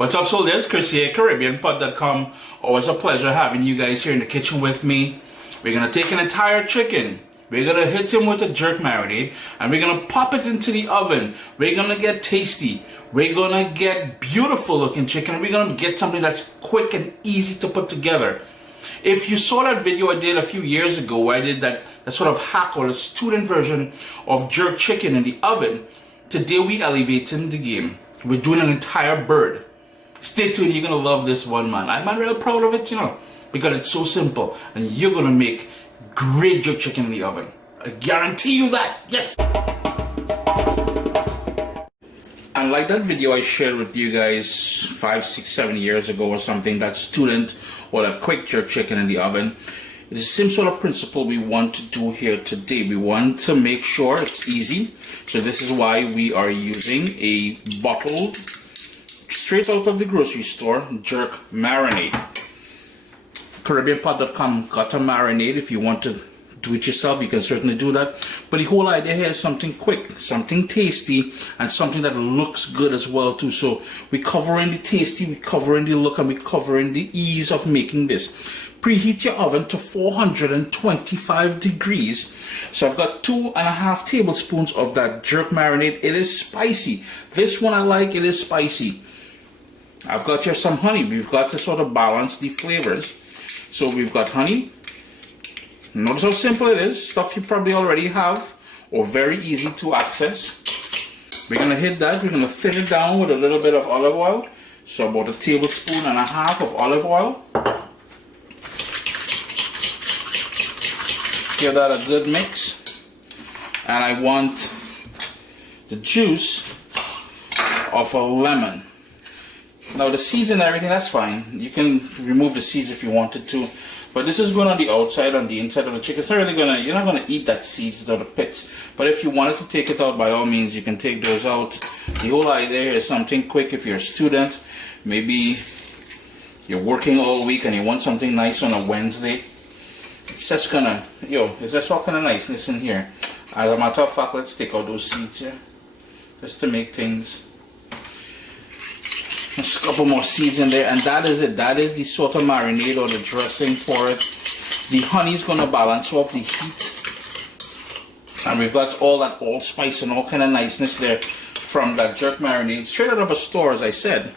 What's up, soldiers? Chris here, CaribbeanPod.com. Always a pleasure having you guys here in the kitchen with me. We're gonna take an entire chicken. We're gonna hit him with a jerk marinade, and we're gonna pop it into the oven. We're gonna get tasty. We're gonna get beautiful looking chicken. We're gonna get something that's quick and easy to put together. If you saw that video I did a few years ago where I did that sort of hack or the student version of jerk chicken in the oven, today we elevating the game. We're doing an entire bird. Stay tuned, you're gonna love this one, man. I'm real proud of it, because it's so simple, and you're gonna make great jerk chicken in the oven. I guarantee you that, yes! And like that video I shared with you guys 5, 6, 7 years ago or something, that student or that quick jerk chicken in the oven, it's the same sort of principle we want to do here today. We want to make sure it's easy. So this is why we are using a bottled, straight out of the grocery store, jerk marinade. CaribbeanPod.com got a marinade. If you want to do it yourself, you can certainly do that. But the whole idea here is something quick, something tasty, and something that looks good as well too. So we cover in the tasty, we cover in the look, and we cover in the ease of making this. Preheat your oven to 425 degrees. So I've got 2.5 tablespoons of that jerk marinade. It is spicy. This one I like, it is spicy. I've got here some honey. We've got to sort of balance the flavors. So we've got honey. Notice how simple it is. Stuff you probably already have or very easy to access. We're going to hit that. We're going to thin it down with a little bit of olive oil. So about 1.5 tablespoons of olive oil. Give that a good mix. And I want the juice of a lemon. Now the seeds and everything, that's fine. You can remove the seeds if you wanted to. But this is going on the outside, on the inside of the chicken. It's not really you're not gonna eat that seeds out of the pits. But if you wanted to take it out, by all means, you can take those out. The whole idea is something quick. If you're a student, maybe you're working all week and you want something nice on a Wednesday. It's just it's just all kind of niceness in here. As a matter of fact, let's take out those seeds here, just to make things. Just a couple more seeds in there, and that is it. That is the sort of marinade or the dressing for it. The honey is going to balance off the heat, and we've got all that allspice and all kind of niceness there from that jerk marinade, straight out of a store, as I said.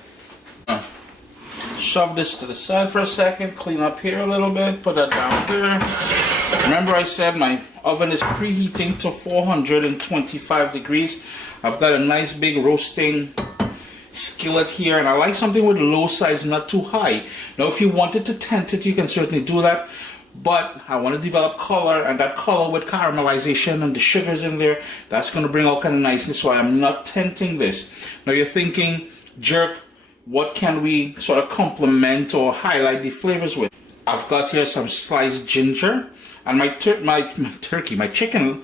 Shove this to the side for a second, clean up here a little bit, put that down there. Remember I said my oven is preheating to 425 degrees. I've got a nice big roasting skillet here, and I like something with low size, not too high. Now if you wanted to tent it, you can certainly do that, but I want to develop color, and that color with caramelization and the sugars in there, that's going to bring all kind of niceness, so I'm not tenting this. Now you're thinking, jerk, what can we sort of complement or highlight the flavors with? I've got here some sliced ginger, and my chicken.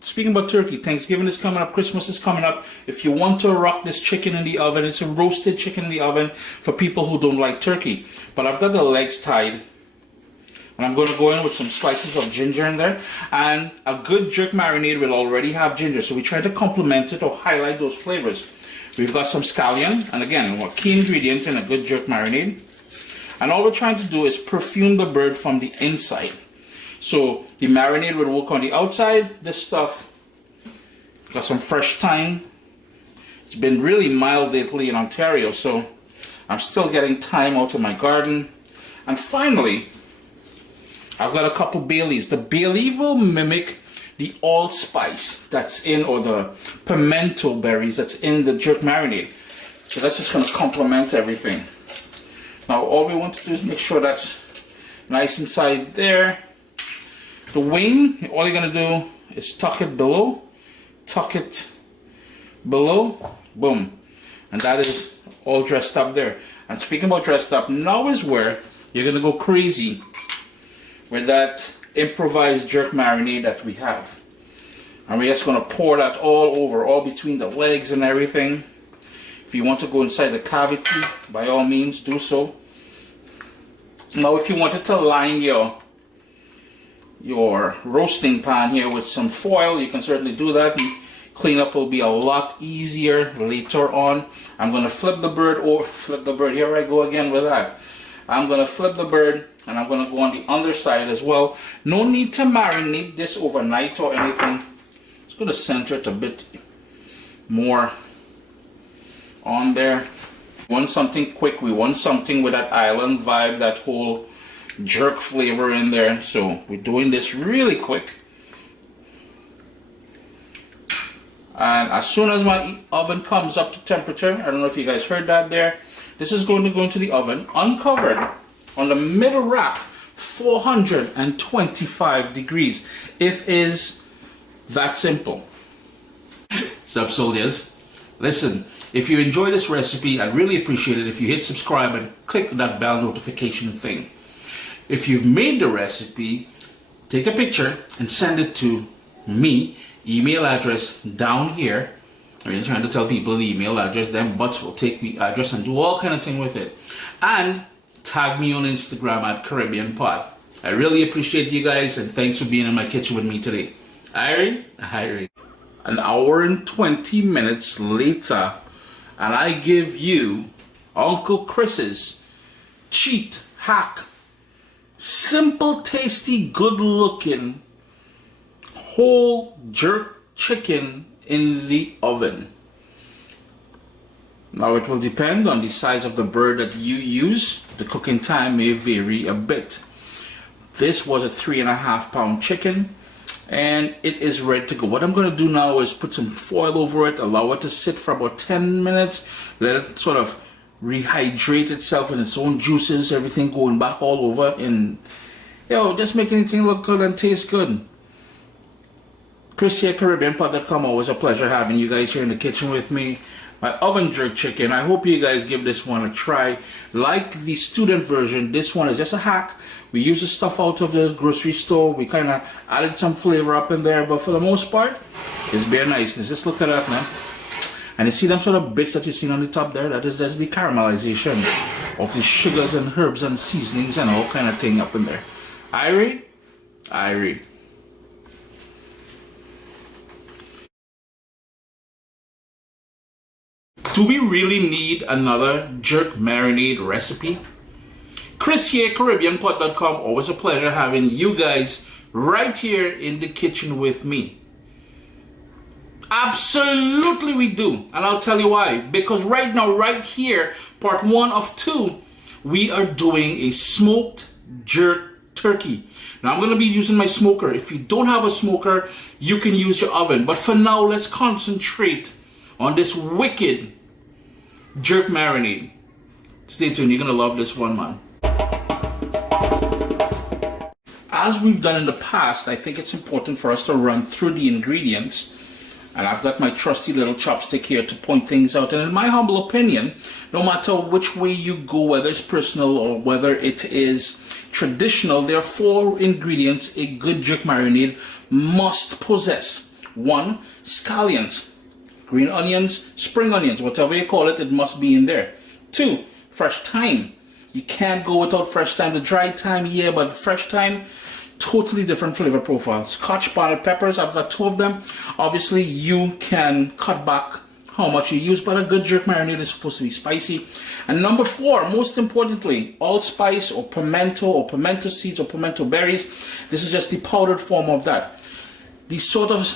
Speaking about turkey, Thanksgiving is coming up, Christmas is coming up. If you want to rock this chicken in the oven, it's a roasted chicken in the oven for people who don't like turkey. But I've got the legs tied, and I'm going to go in with some slices of ginger in there. And a good jerk marinade will already have ginger, so we try to complement it or highlight those flavors. We've got some scallion, and again, a key ingredient in a good jerk marinade. And all we're trying to do is perfume the bird from the inside. So the marinade will work on the outside. This stuff, got some fresh thyme. It's been really mild lately in Ontario, so I'm still getting thyme out of my garden. And finally, I've got a couple bay leaves. The bay leaf will mimic the allspice that's in, or the pimento berries that's in the jerk marinade. So that's just going to complement everything. Now all we want to do is make sure that's nice inside there. The wing, all you're going to do is tuck it below, boom. And that is all dressed up there. And speaking about dressed up, now is where you're going to go crazy with that improvised jerk marinade that we have. And we're just going to pour that all over, all between the legs and everything. If you want to go inside the cavity, by all means do so. Now if you wanted to line your roasting pan here with some foil, you can certainly do that and Cleanup will be a lot easier later on. I'm gonna flip the bird, or flip the bird, here I go again with that. I'm gonna flip the bird and I'm gonna go on the underside as well. No need to marinate this overnight or anything. Just gonna center it a bit more on there. We want something quick, we want something with that island vibe, that whole jerk flavor in there. So we're doing this really quick. And as soon as my oven comes up to temperature, I don't know if you guys heard that there, this is going to go into the oven uncovered on the middle rack, 425 degrees. It is that simple. Sup, soldiers? Listen, if you enjoy this recipe, I'd really appreciate it if you hit subscribe and click that bell notification thing. If you've made the recipe, take a picture and send it to me. Email address down here. I mean, trying to tell people the email address, them butts will take the address and do all kind of thing with it. And tag me on Instagram at Caribbean Pot. I really appreciate you guys, and thanks for being in my kitchen with me today. Irie. An hour and 20 minutes later, and I give you Uncle Chris's cheat hack, simple, tasty, good looking whole jerk chicken in the oven. Now it will depend on the size of the bird that you use. The cooking time may vary a bit. This was a 3.5 pound chicken and it is ready to go. What I'm going to do now is put some foil over it, allow it to sit for about 10 minutes, let it sort of rehydrate itself in its own juices, everything going back all over, and just make anything look good and taste good. Chris here, CaribbeanPot.com. Always a pleasure having you guys here in the kitchen with me. My oven jerk chicken. I hope you guys give this one a try. Like the student version, this one is just a hack. We use the stuff out of the grocery store. We kind of added some flavor up in there, but for the most part, it's bare niceness. Just look at that, man. And you see them sort of bits that you see on the top there? That's the caramelization of the sugars and herbs and seasonings and all kind of thing up in there. Irie. Do we really need another jerk marinade recipe? Chris here, CaribbeanPot.com. Always a pleasure having you guys right here in the kitchen with me. Absolutely we do. And I'll tell you why. Because right now, right here, part 1 of 2, we are doing a smoked jerk turkey. Now I'm going to be using my smoker. If you don't have a smoker, you can use your oven. But for now, let's concentrate on this wicked jerk marinade. Stay tuned, you're gonna love this one, man. As we've done in the past, I think it's important for us to run through the ingredients. And I've got my trusty little chopstick here to point things out. And in my humble opinion, no matter which way you go, whether it's personal or whether it is traditional, there are 4 ingredients a good jerk marinade must possess. 1, scallions. Green onions, spring onions, whatever you call it, it must be in there. 2, fresh thyme. You can't go without fresh thyme. The dry thyme, yeah, but fresh thyme, totally different flavor profile. Scotch bonnet peppers, I've got 2 of them. Obviously, you can cut back how much you use, but a good jerk marinade is supposed to be spicy. And number 4, most importantly, allspice or pimento seeds or pimento berries. This is just the powdered form of that. The sort of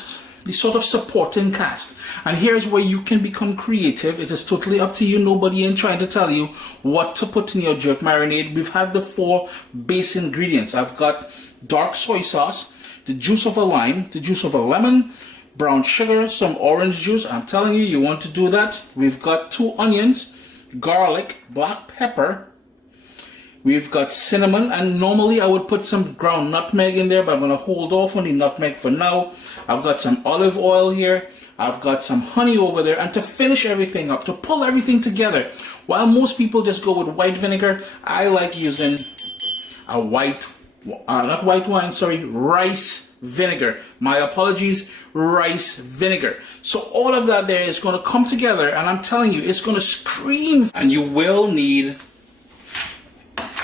supporting cast. And here's where you can become creative. It is totally up to you. Nobody ain't trying to tell you what to put in your jerk marinade. We've had the 4 base ingredients. I've got dark soy sauce, the juice of a lime, the juice of a lemon, brown sugar, some orange juice. I'm telling you, you want to do that. We've got 2 onions, garlic, black pepper. We've got cinnamon, and normally I would put some ground nutmeg in there, but I'm going to hold off on the nutmeg for now. I've got some olive oil here. I've got some honey over there. And to finish everything up, to pull everything together, while most people just go with white vinegar, I like using a rice vinegar. My apologies, rice vinegar. So all of that there is going to come together, and I'm telling you, it's going to scream. And you will need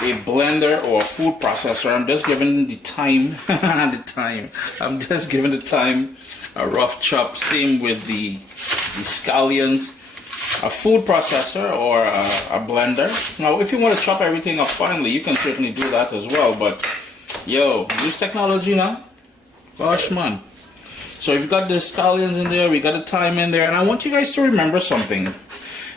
a blender or a food processor. I'm just giving the time, I'm just giving the time a rough chop. Same with the scallions. A food processor or a blender. Now, if you want to chop everything up finely, you can certainly do that as well. But yo, use technology now. Gosh, man. So we've got the scallions in there, we got the thyme in there, and I want you guys to remember something.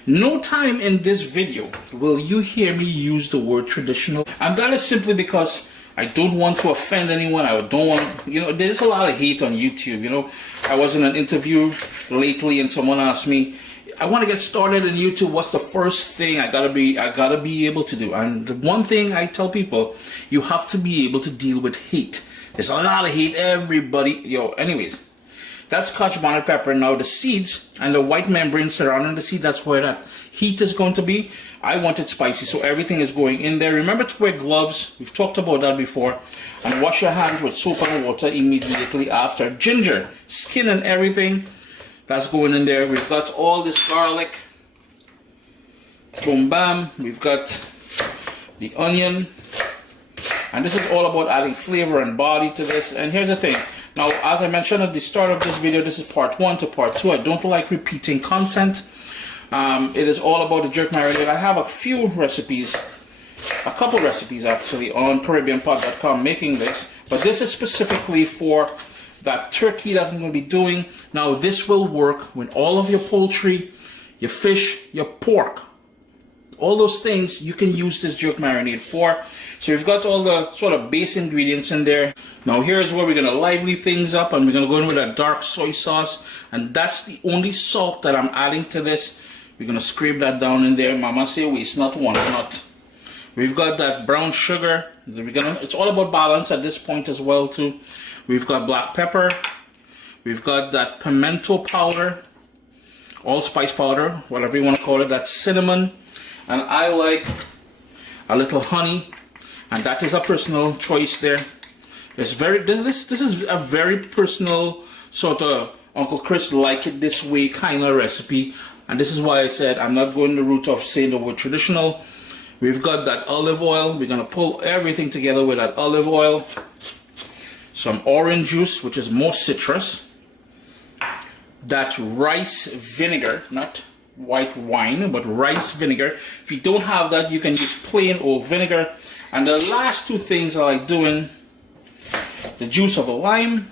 No time in this video will you hear me use the word traditional. And that is simply because I don't want to offend anyone. I don't want, you know, there's a lot of hate on YouTube. You know, I was in an interview lately and someone asked me, I want to get started in YouTube. What's the first thing I gotta be able to do? And the one thing I tell people, you have to be able to deal with hate. There's a lot of hate, everybody. Yo, anyways, that's Scotch bonnet pepper. Now the seeds and the white membrane surrounding the seed, that's where that heat is going to be. I want it spicy, so everything is going in there. Remember to wear gloves. We've talked about that before. And wash your hands with soap and water immediately after. Ginger, skin and everything. That's going in there. We've got all this garlic. Boom, bam. We've got the onion. And this is all about adding flavor and body to this. And here's the thing. Now, as I mentioned at the start of this video, this is part 1 to part 2. I don't like repeating content. It is all about the jerk marinade. I have a few recipes, a couple recipes actually, on CaribbeanPot.com making this. But this is specifically for that turkey that I'm going to be doing. Now this will work with all of your poultry, your fish, your pork, all those things you can use this jerk marinade for. So we've got all the sort of base ingredients in there. Now here's where we're going to lively things up, and we're going to go in with a dark soy sauce, and that's the only salt that I'm adding to this. We're going to scrape that down in there. Mama say waste not one not. We've got that brown sugar. It's all about balance at this point as well too. We've got black pepper. We've got that pimento powder, allspice powder, whatever you want to call it. That's cinnamon, and I like a little honey, and that is a personal choice there. It's very this is a very personal sort of Uncle Chris like it this way kind of recipe, and this is why I said I'm not going the route of saying the word traditional. We've got that olive oil. We're gonna pull everything together with that olive oil. Some orange juice, which is more citrus. That rice vinegar, not white wine, but rice vinegar. If you don't have that, you can use plain old vinegar. And the last two things I like doing, the juice of a lime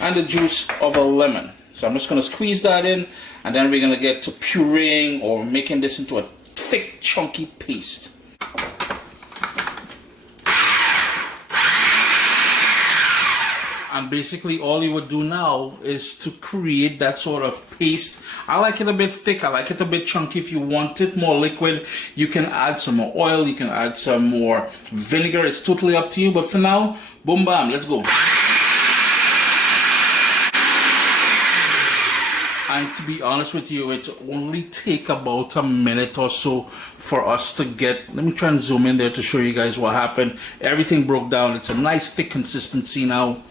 and the juice of a lemon. So I'm just going to squeeze that in, and then we're going to get to pureeing or making this into a thick, chunky paste. And basically all you would do now is to create that sort of paste. I like it a bit thick, I like it a bit chunky. If you want it more liquid, you can add some more oil, you can add some more vinegar. It's totally up to you, but for now, boom bam, let's go. And to be honest with you, it only take about a minute or so for us to get, let me try and zoom in there to show you guys what happened. Everything broke down. It's a nice thick consistency now.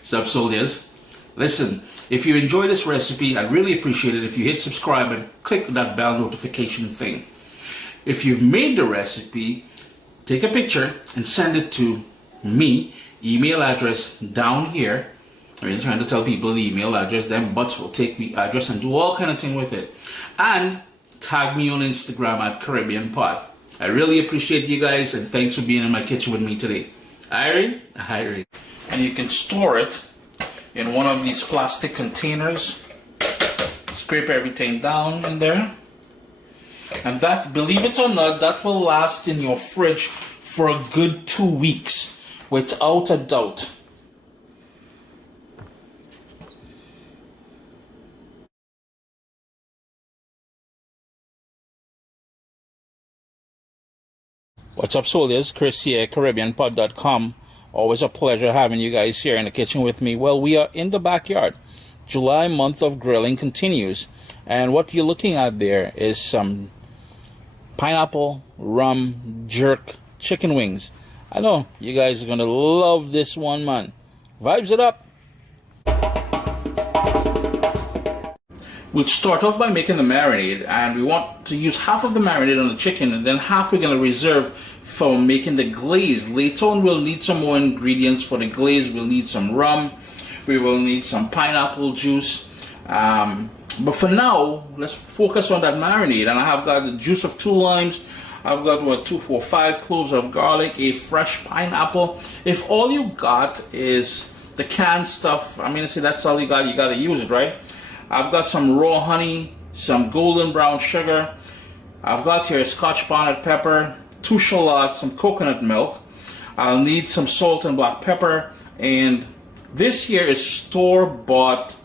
Sup soldiers, listen, if you enjoy this recipe, I'd really appreciate it if you hit subscribe and click that bell notification thing. If you've made the recipe, take a picture and send it to me, email address down here. I'm trying to tell people the email address, them butts will take the address and do all kind of thing with it. And tag me on Instagram at Caribbean Pot. I really appreciate you guys, and thanks for being in my kitchen with me today. Irie? Irie. And you can store it in one of these plastic containers. Scrape everything down in there. And that, believe it or not, that will last in your fridge for a good 2 weeks, without a doubt. What's up, soldiers? Chris here, CaribbeanPot.com. Always a pleasure having you guys here in the kitchen with me. Well, we are in the backyard. July month of grilling continues. And what you're looking at there is some pineapple, rum, jerk, chicken wings. I know you guys are going to love this one, man. Vibes it up. We'll start off by making the marinade, and we want to use half of the marinade on the chicken, and then half we're going to reserve for making the glaze. Later on we'll need some more ingredients for the glaze. We'll need some rum, we will need some pineapple juice, but for now let's focus on that marinade. And I have got the juice of 2 limes, I've got 2, 4, 5 cloves of garlic, a fresh pineapple. If all you got is the canned stuff, I mean, I say that's all you gotta use it, right? I've got some raw honey, some golden brown sugar, I've got here Scotch bonnet pepper, 2 shallots, some coconut milk. I'll need some salt and black pepper, and this here is store-bought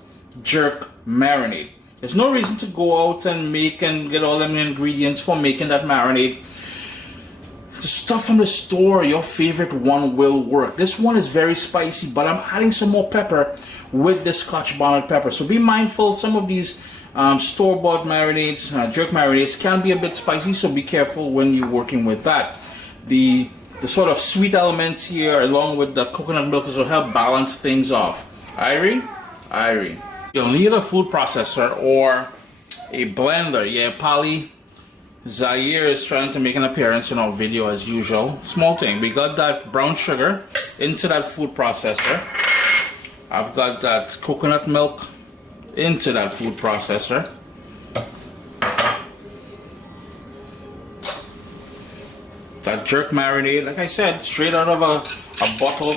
jerk marinade. There's no reason to go out and make and get all them ingredients for making that marinade. The stuff from the store, your favorite one, will work. This one is very spicy, but I'm adding some more pepper with the Scotch bonnet pepper. So be mindful, some of these store-bought marinades, jerk marinades, can be a bit spicy, so be careful when you're working with that. The sort of sweet elements here, along with the coconut milk, will help balance things off. Irene? You'll need a food processor or a blender. Yeah, Polly Zaire is trying to make an appearance in our video as usual. Small thing, we got that brown sugar into that food processor. I've got that coconut milk into that food processor. That jerk marinade, like I said, straight out of a bottle.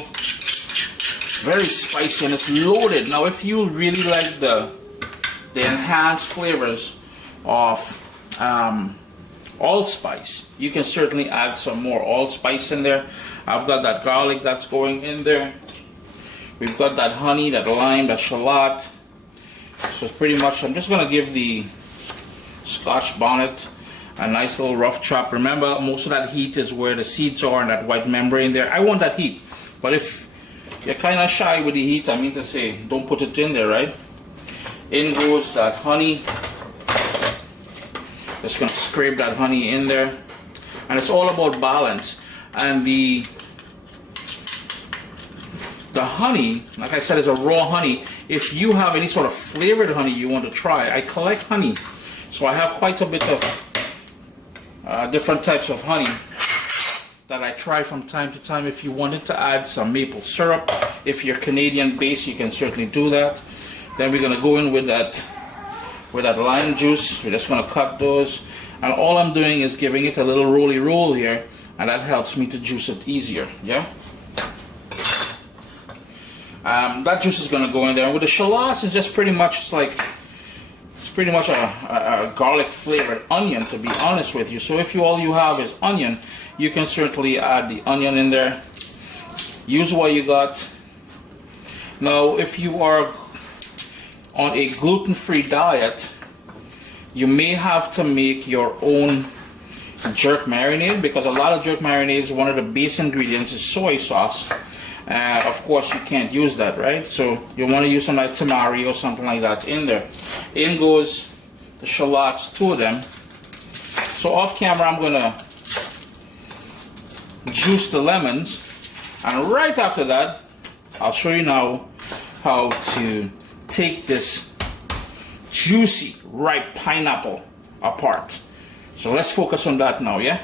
Very spicy and it's loaded. Now if you really like the enhanced flavors of allspice, you can certainly add some more allspice in there. I've got that garlic that's going in there. We've got that honey, that lime, that shallot. So it's pretty much, I'm just going to give the Scotch bonnet a nice little rough chop. Remember, most of that heat is where the seeds are and that white membrane there. I want that heat, but if you're kind of shy with the heat, I mean to say, don't put it in there, right? In goes that honey. Just gonna scrape that honey in there. And it's all about balance. And the honey, like I said, is a raw honey. If you have any sort of flavored honey you want to try, I collect honey. So I have quite a bit of different types of honey that I try from time to time. If you wanted to add some maple syrup, if you're Canadian based, you can certainly do that. Then we're gonna go in with that lime juice. We're just gonna cut those, and all I'm doing is giving it a little roly roll here, and that helps me to juice it easier. Yeah. That juice is gonna go in there. And with the shallots, it's just pretty much a garlic flavored onion, to be honest with you. So if all you have is onion, you can certainly add the onion in there. Use what you got. Now, if you are on a gluten-free diet, you may have to make your own jerk marinade, because a lot of jerk marinades, one of the base ingredients is soy sauce. Of course, you can't use that, right? So you want to use some like tamari or something like that in there. In goes the shallots, 2 of them. So off camera, I'm gonna juice the lemons, and right after that, I'll show you now how to take this juicy, ripe pineapple apart. So let's focus on that now, yeah?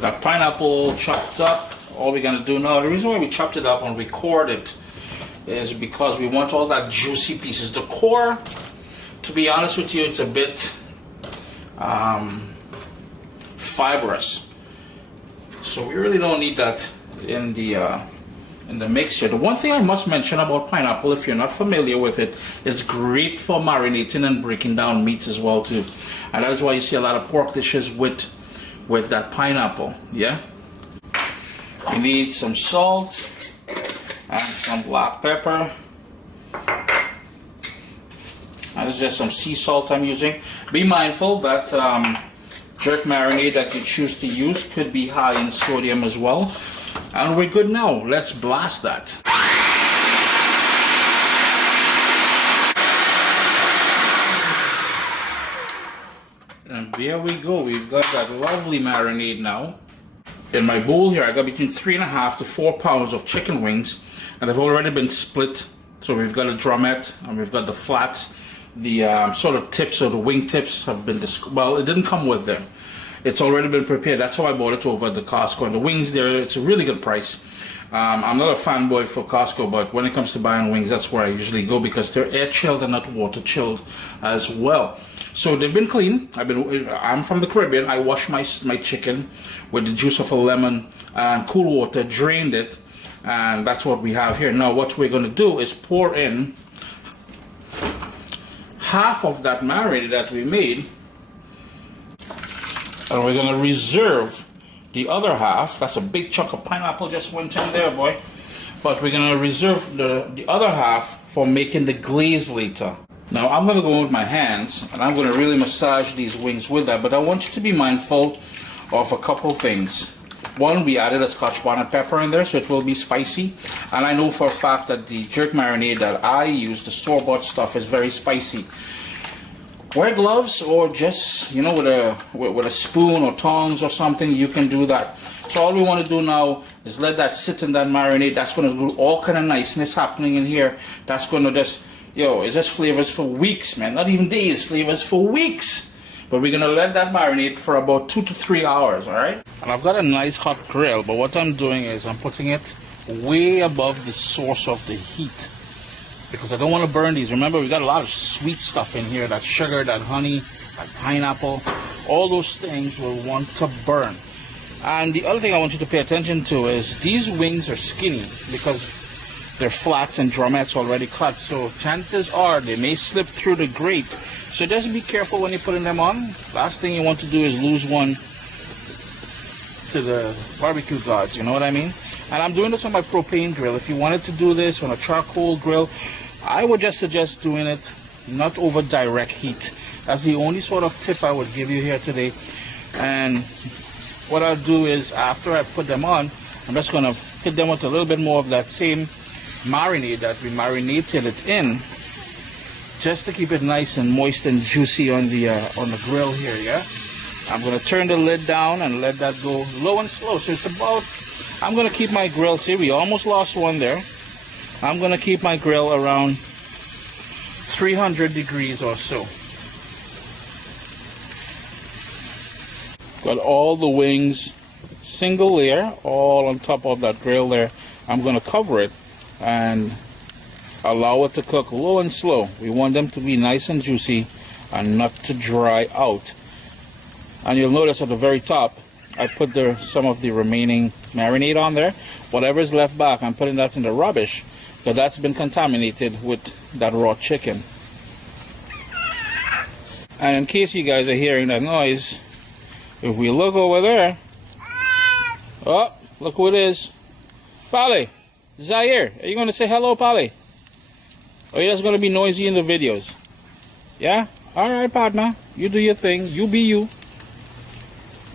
That pineapple chopped up, all we're gonna do now, the reason why we chopped it up and record it is because we want all that juicy pieces. The core, to be honest with you, it's a bit fibrous, so we really don't need that in the mixture. The one thing I must mention about pineapple, if you're not familiar with it, it's great for marinating and breaking down meats as well too, and that is why you see a lot of pork dishes with with that pineapple, yeah? We need some salt and some black pepper. And it's just some sea salt I'm using. Be mindful that jerk marinade that you choose to use could be high in sodium as well. And we're good now. Let's blast that. And there we go. We've got that lovely marinade now. In my bowl here, I got between 3.5 to 4 pounds of chicken wings, and they've already been split. So we've got a drumette, and we've got the flats. The sort of tips, or the wing tips, have been well, it didn't come with them. It's already been prepared. That's how I bought it over at the Costco. And the wings there, it's a really good price. I'm not a fanboy for Costco, but when it comes to buying wings, that's where I usually go because they're air chilled and not water chilled as well. So they've been clean. I'm from the Caribbean. I wash my chicken with the juice of a lemon and cool water, drained it, and that's what we have here. Now what we're going to do is pour in half of that marinade that we made, and we're going to reserve the other half. That's a big chunk of pineapple just went in there, boy. But we're going to reserve the other half for making the glaze later. Now I'm going to go with my hands and I'm going to really massage these wings with that, but I want you to be mindful of a couple things. One, we added a Scotch bonnet pepper in there, so it will be spicy. And I know for a fact that the jerk marinade that I use, the store-bought stuff, is very spicy. Wear gloves, or just, you know, with a spoon or tongs or something, you can do that. So all we want to do now is let that sit in that marinade. That's going to do all kind of niceness happening in here. That's going to just, it's just flavors for weeks, man. Not even days, flavors for weeks. But we're going to let that marinate for about 2 to 3 hours, all right? And I've got a nice hot grill, but what I'm doing is I'm putting it way above the source of the heat, because I don't want to burn these. Remember, we got a lot of sweet stuff in here, that sugar, that honey, that pineapple. All those things will want to burn. And the other thing I want you to pay attention to is these wings are skinny because they're flats and drumettes already cut. So chances are they may slip through the grate. So just be careful when you're putting them on. Last thing you want to do is lose one to the barbecue gods, you know what I mean? And I'm doing this on my propane grill. If you wanted to do this on a charcoal grill, I would just suggest doing it not over direct heat. That's the only sort of tip I would give you here today. And what I'll do is, after I put them on, I'm just going to hit them with a little bit more of that same marinade that we marinated it in, just to keep it nice and moist and juicy on the grill here, yeah? I'm going to turn the lid down and let that go low and slow. So it's about, I'm going to keep my grill, see, we almost lost one there. I'm going to keep my grill around 300 degrees or so. Got all the wings, single layer, all on top of that grill there. I'm going to cover it and allow it to cook low and slow. We want them to be nice and juicy and not to dry out. And you'll notice at the very top, I put some of the remaining marinade on there. Whatever is left back, I'm putting that in the rubbish, because that's been contaminated with that raw chicken. And in case you guys are hearing that noise, if we look over there, oh, look who it is. Polly, Zaire, are you going to say hello, Polly? Or you're just going to be noisy in the videos? Yeah? Alright, partner. You do your thing. You be you.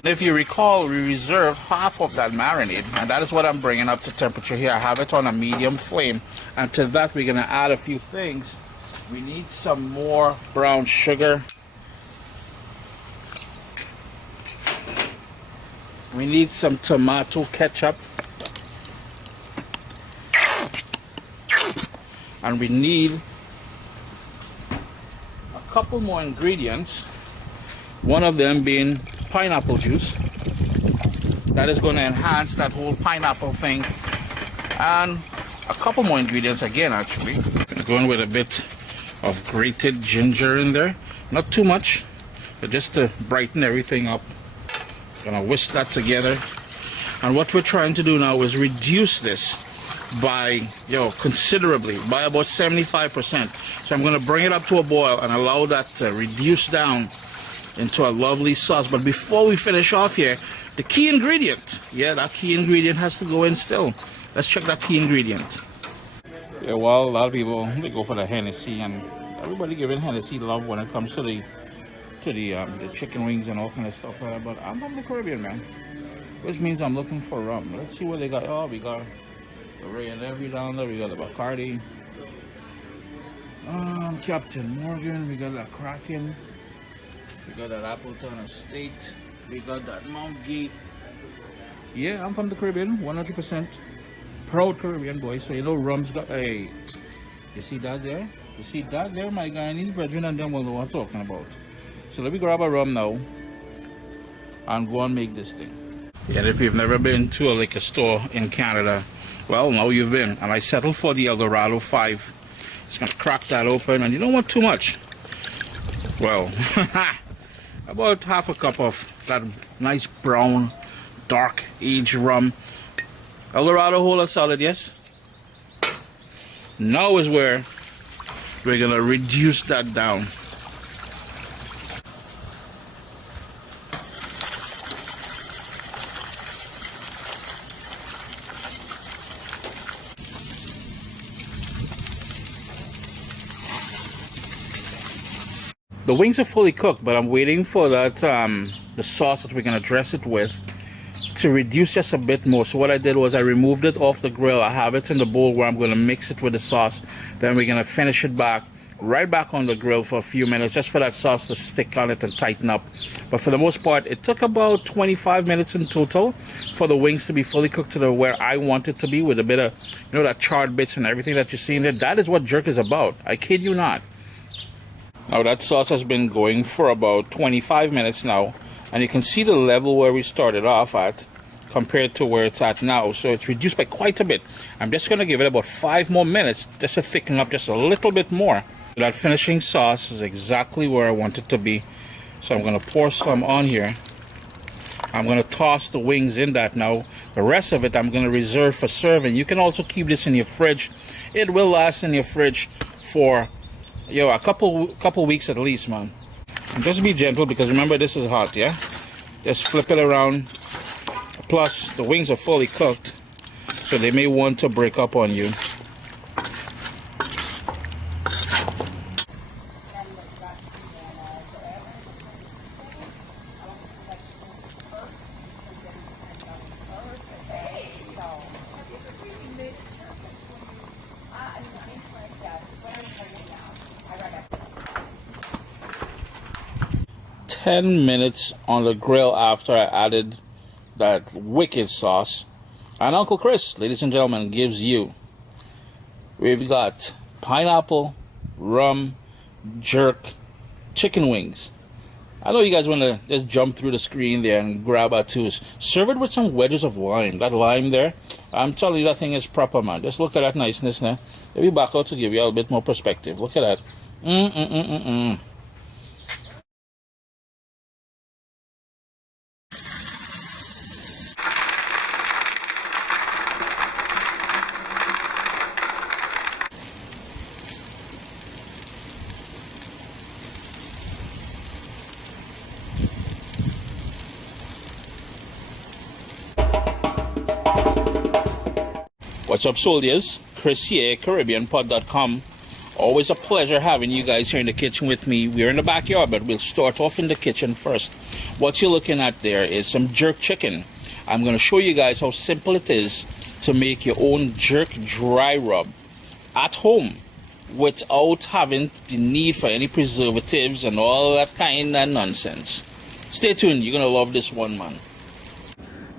If you recall, we reserved half of that marinade, and that is what I'm bringing up to temperature here. I have it on a medium flame, and to that we're going to add a few things. We need some more brown sugar. We need some tomato ketchup. And we need a couple more ingredients. One of them being pineapple juice. That is going to enhance that whole pineapple thing. And a couple more ingredients again, actually. Going with a bit of grated ginger in there. Not too much, but just to brighten everything up. Gonna whisk that together. And what we're trying to do now is reduce this by considerably, by about 75%. So I'm going to bring it up to a boil and allow that to reduce down into a lovely sauce. But before we finish off here, the key ingredient. Yeah, that key ingredient has to go in still. Let's check that key ingredient. Yeah, well, a lot of people, they go for the Hennessy, and everybody giving Hennessy love when it comes to the chicken wings and all kind of stuff like that. But I'm from the Caribbean, man, which means I'm looking for rum. Let's see what they got. Oh, we got the Ray and Every down there. We got the Bacardi, Captain Morgan. We got that Kraken. We got that Appleton Estate. We got that Mount Gate. Yeah, I'm from the Caribbean, 100%. Proud Caribbean boy. So you know rum's got a. You see that there? You see that there, my Guyanese brethren, and them will know what I'm talking about. So let me grab a rum now and go and make this thing. Yeah, if you've never been to a liquor store in Canada, well, now you've been. And I settled for the El Dorado 5. Just gonna crack that open, and you don't want too much. Well, about half a cup of that nice brown, dark aged rum. El Dorado hold us solid, yes? Now is where we're gonna reduce that down. The wings are fully cooked, but I'm waiting for that the sauce that we're gonna dress it with to reduce just a bit more. So what I did was I removed it off the grill. I have it in the bowl where I'm gonna mix it with the sauce. Then we're gonna finish it right back on the grill for a few minutes, just for that sauce to stick on it and tighten up. But for the most part, it took about 25 minutes in total for the wings to be fully cooked to the where I want it to be, with a bit of, you know, that charred bits and everything that you see in there. That is what jerk is about. I kid you not. Now that sauce has been going for about 25 minutes now, and you can see the level where we started off at compared to where it's at now. So it's reduced by quite a bit. I'm just going to give it about 5 more minutes just to thicken up just a little bit more. That finishing sauce is exactly where I want it to be. So I'm going to pour some on here. I'm going to toss the wings in that now. The rest of it I'm going to reserve for serving. You can also keep this in your fridge. It will last in your fridge for a couple weeks at least, man. And just be gentle, because remember, this is hot, yeah? Just flip it around. Plus the wings are fully cooked, so they may want to break up on you. Ten minutes on the grill after I added that wicked sauce, and Uncle Chris, ladies and gentlemen, gives you, we've got pineapple, rum, jerk, chicken wings. I know you guys want to just jump through the screen there and grab our twos. Serve it with some wedges of lime. That lime there, I'm telling you, that thing is proper, man. Just look at that niceness there. Let me back out to give you a little bit more perspective. Look at that. What's up, soldiers? Chris here, CaribbeanPod.com. Always a pleasure having you guys here in the kitchen with me. We're in the backyard, but we'll start off in the kitchen first. What you're looking at there is some jerk chicken. I'm going to show you guys how simple it is to make your own jerk dry rub at home without having the need for any preservatives and all that kind of nonsense. Stay tuned. You're going to love this one, man.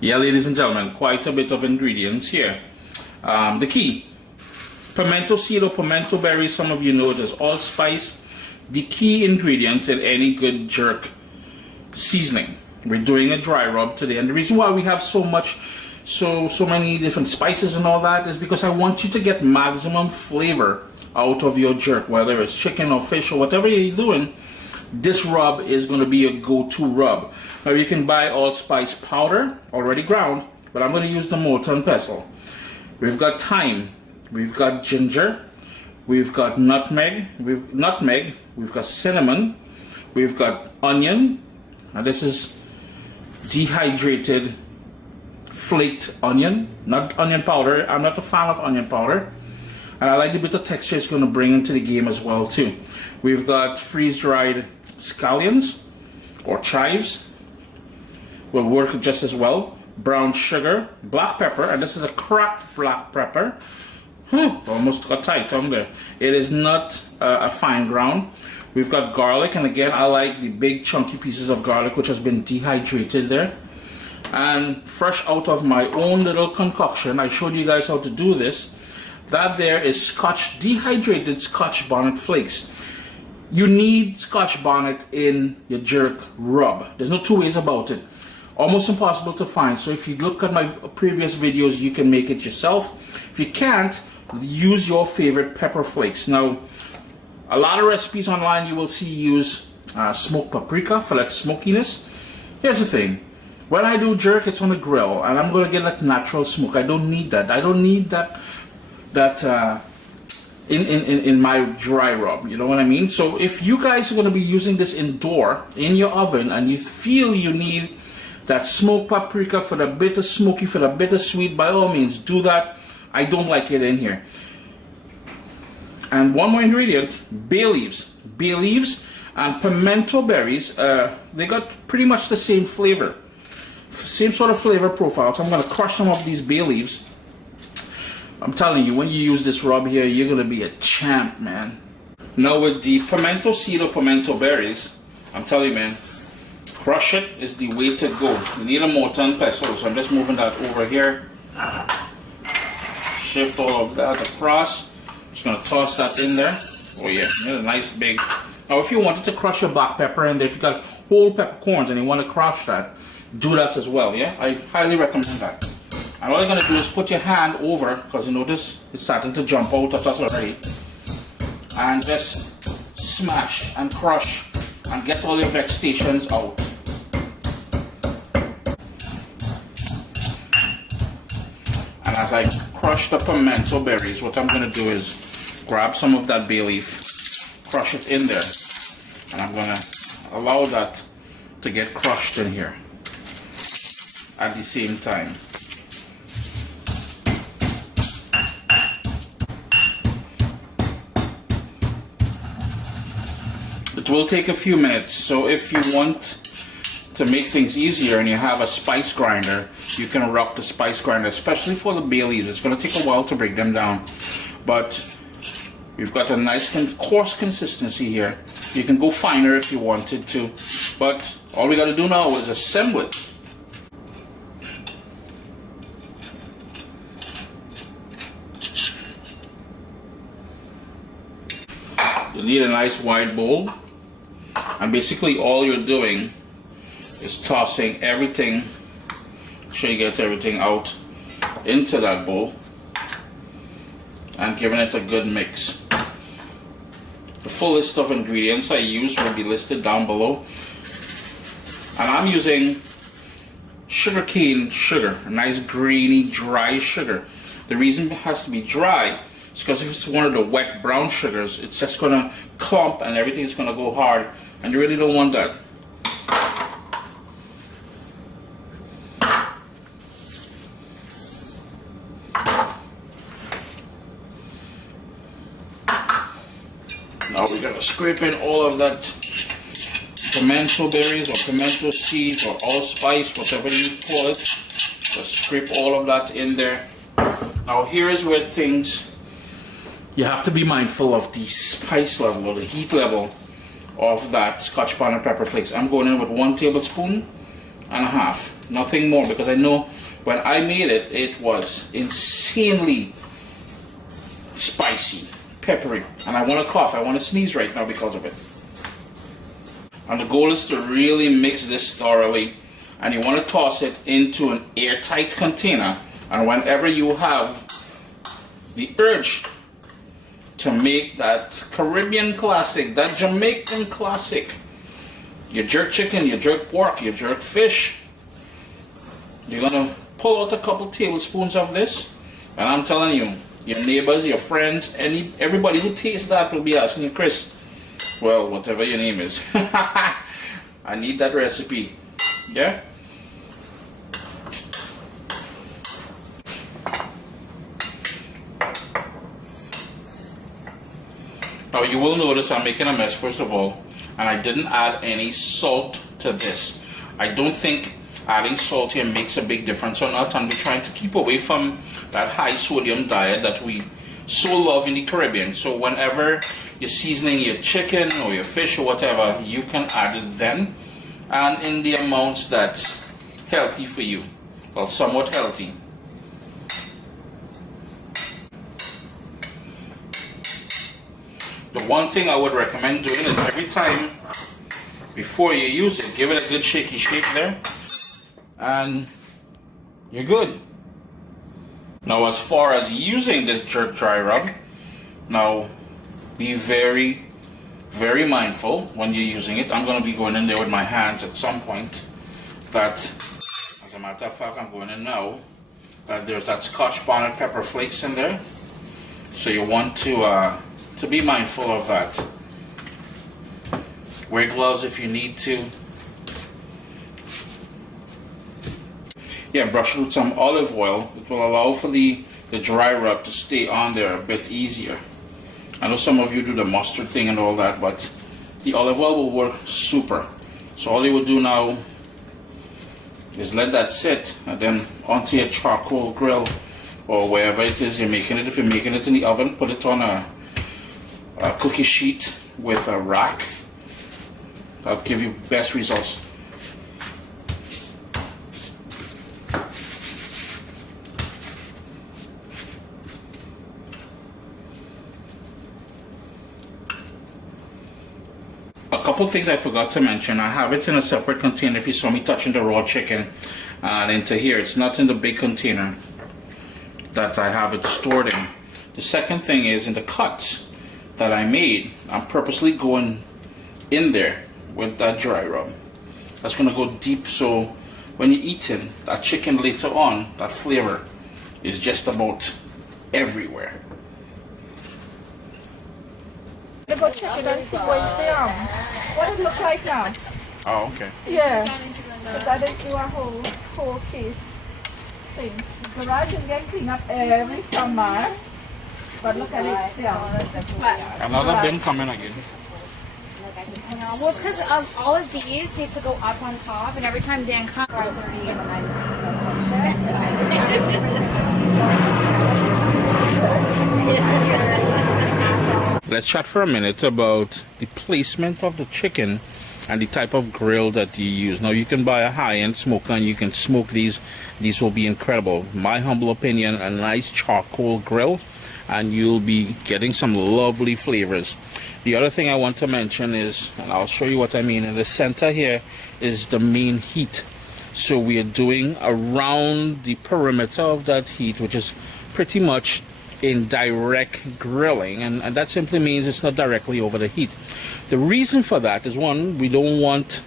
Yeah, ladies and gentlemen, quite a bit of ingredients here. The key, pimento seed or pimento berry, some of you know it as allspice. The key ingredient in any good jerk seasoning. We're doing a dry rub today, and the reason why we have so many different spices and all that is because I want you to get maximum flavor out of your jerk, whether it's chicken or fish or whatever you're doing. This rub is going to be a go-to rub. Now you can buy allspice powder already ground, but I'm going to use the molten pestle. We've got thyme, we've got ginger, we've got nutmeg, we've got cinnamon, We've got onion, and this is dehydrated flaked onion, not onion powder. I'm not a fan of onion powder, and I like the bit of texture it's going to bring into the game as well too. We've got freeze-dried scallions or chives, will work just as well. Brown sugar, black pepper, and this is a cracked black pepper. Almost got tight tongue there. It is not a fine ground. We've got garlic, and again, I like the big chunky pieces of garlic which has been dehydrated there. And fresh out of my own little concoction, I showed you guys how to do this. That there is dehydrated Scotch bonnet flakes. You need Scotch bonnet in your jerk rub. There's no two ways about it. Almost impossible to find. So if you look at my previous videos, you can make it yourself. If you can't, use your favorite pepper flakes. Now, a lot of recipes online you will see use smoked paprika for that smokiness. Here's the thing. When I do jerk, it's on the grill, and I'm going to get that natural smoke. I don't need that. I don't need that in my dry rub. You know what I mean? So if you guys are going to be using this indoor in your oven, and you feel you need that smoked paprika for the bit of smoky, for the bit of sweet, by all means do that. I don't like it in here. And one more ingredient, bay leaves. Bay leaves and pimento berries, they got pretty much the same flavor. Same sort of flavor profile. So I'm going to crush some of these bay leaves. I'm telling you, when you use this rub here, you're going to be a champ, man. Now with the pimento seed or pimento berries, I'm telling you, man, crush it is the way to go. You need a mortar and pestle, so I'm just moving that over here. Shift all of that across. Just going to toss that in there. Oh yeah, a nice big. Now if you wanted to crush your black pepper in there, if you got whole peppercorns and you want to crush that, do that as well, yeah? I highly recommend that. And all you're going to do is put your hand over, because you notice it's starting to jump out of us already. And just smash and crush and get all your vegetations out. And as I crush the pimento berries, what I'm going to do is grab some of that bay leaf, crush it in there, and I'm going to allow that to get crushed in here at the same time. It will take a few minutes, so if you want to make things easier and you have a spice grinder, you can rock the spice grinder, especially for the bay leaves. It's going to take a while to break them down, but we've got a nice coarse consistency here. You can go finer if you wanted to, but all we got to do now is assemble it. You need a nice wide bowl, and basically all you're doing is tossing everything. Make sure you get everything out into that bowl and giving it a good mix. The full list of ingredients I use will be listed down below, and I'm using sugarcane sugar, a nice grainy dry sugar. The reason it has to be dry is because if it's one of the wet brown sugars, it's just going to clump and everything's going to go hard, and you really don't want that. Now we're going to scrape in all of that pimento berries or pimento seeds or allspice, whatever you call it. Just scrape all of that in there. Now here is where things, you have to be mindful of the spice level or the heat level of that Scotch bonnet pepper flakes. I'm going in with 1.5 tablespoons, nothing more, because I know when I made it, it was insanely spicy, peppery, and I want to cough, I want to sneeze right now because of it. And the goal is to really mix this thoroughly, and you want to toss it into an airtight container, and whenever you have the urge to make that Caribbean classic, that Jamaican classic, your jerk chicken, your jerk pork, your jerk fish, you're gonna pull out a couple tablespoons of this, and I'm telling you, your neighbors, your friends, everybody who tastes that will be asking you, Chris, Well, whatever your name is. I need that recipe. Yeah? Now you will notice I'm making a mess first of all, and I didn't add any salt to this. I don't think adding salt here makes a big difference or not, and we're trying to keep away from that high sodium diet that we so love in the Caribbean. So whenever you're seasoning your chicken or your fish or whatever, you can add it then, and in the amounts that's healthy for you, well, somewhat healthy. The one thing I would recommend doing is every time before you use it, give it a good shaky shake there, and you're good. Now as far as using this jerk dry rub, now be very, very mindful when you're using it. I'm going to be going in there with my hands at some point. That, as a matter of fact, I'm going in now, that there's that Scotch bonnet pepper flakes in there. So you want to be mindful of that. Wear gloves if you need to. Yeah, brush it with some olive oil. It will allow for the dry rub to stay on there a bit easier. I know some of you do the mustard thing and all that, but the olive oil will work super. So all you will do now is let that sit, and then onto your charcoal grill or wherever it is you're making it. If you're making it in the oven, put it on a cookie sheet with a rack. That'll give you best results. A couple things I forgot to mention. I have it in a separate container if you saw me touching the raw chicken and into here. It's not in the big container that I have it stored in. The second thing is, in the cuts that I made, I'm purposely going in there with that dry rub. That's going to go deep, so when you're eating that chicken later on, that flavor is just about everywhere. Go check it and see what it looks like now. Oh, okay. Yeah. But I didn't do a whole case thing. The garage is getting cleaned up every summer. But look at it still. Another bin coming again. Yeah, well, because of all of these need to go up on top, and every time Dan comes, Let's chat for a minute about the placement of the chicken and the type of grill that you use. Now you can buy a high-end smoker and you can smoke these. These will be incredible. My humble opinion, a nice charcoal grill, and you'll be getting some lovely flavors. The other thing I want to mention is, and I'll show you what I mean, in the center here is the main heat. So we are doing around the perimeter of that heat, which is pretty much in direct grilling, and that simply means it's not directly over the heat. The reason for that is, one, we don't want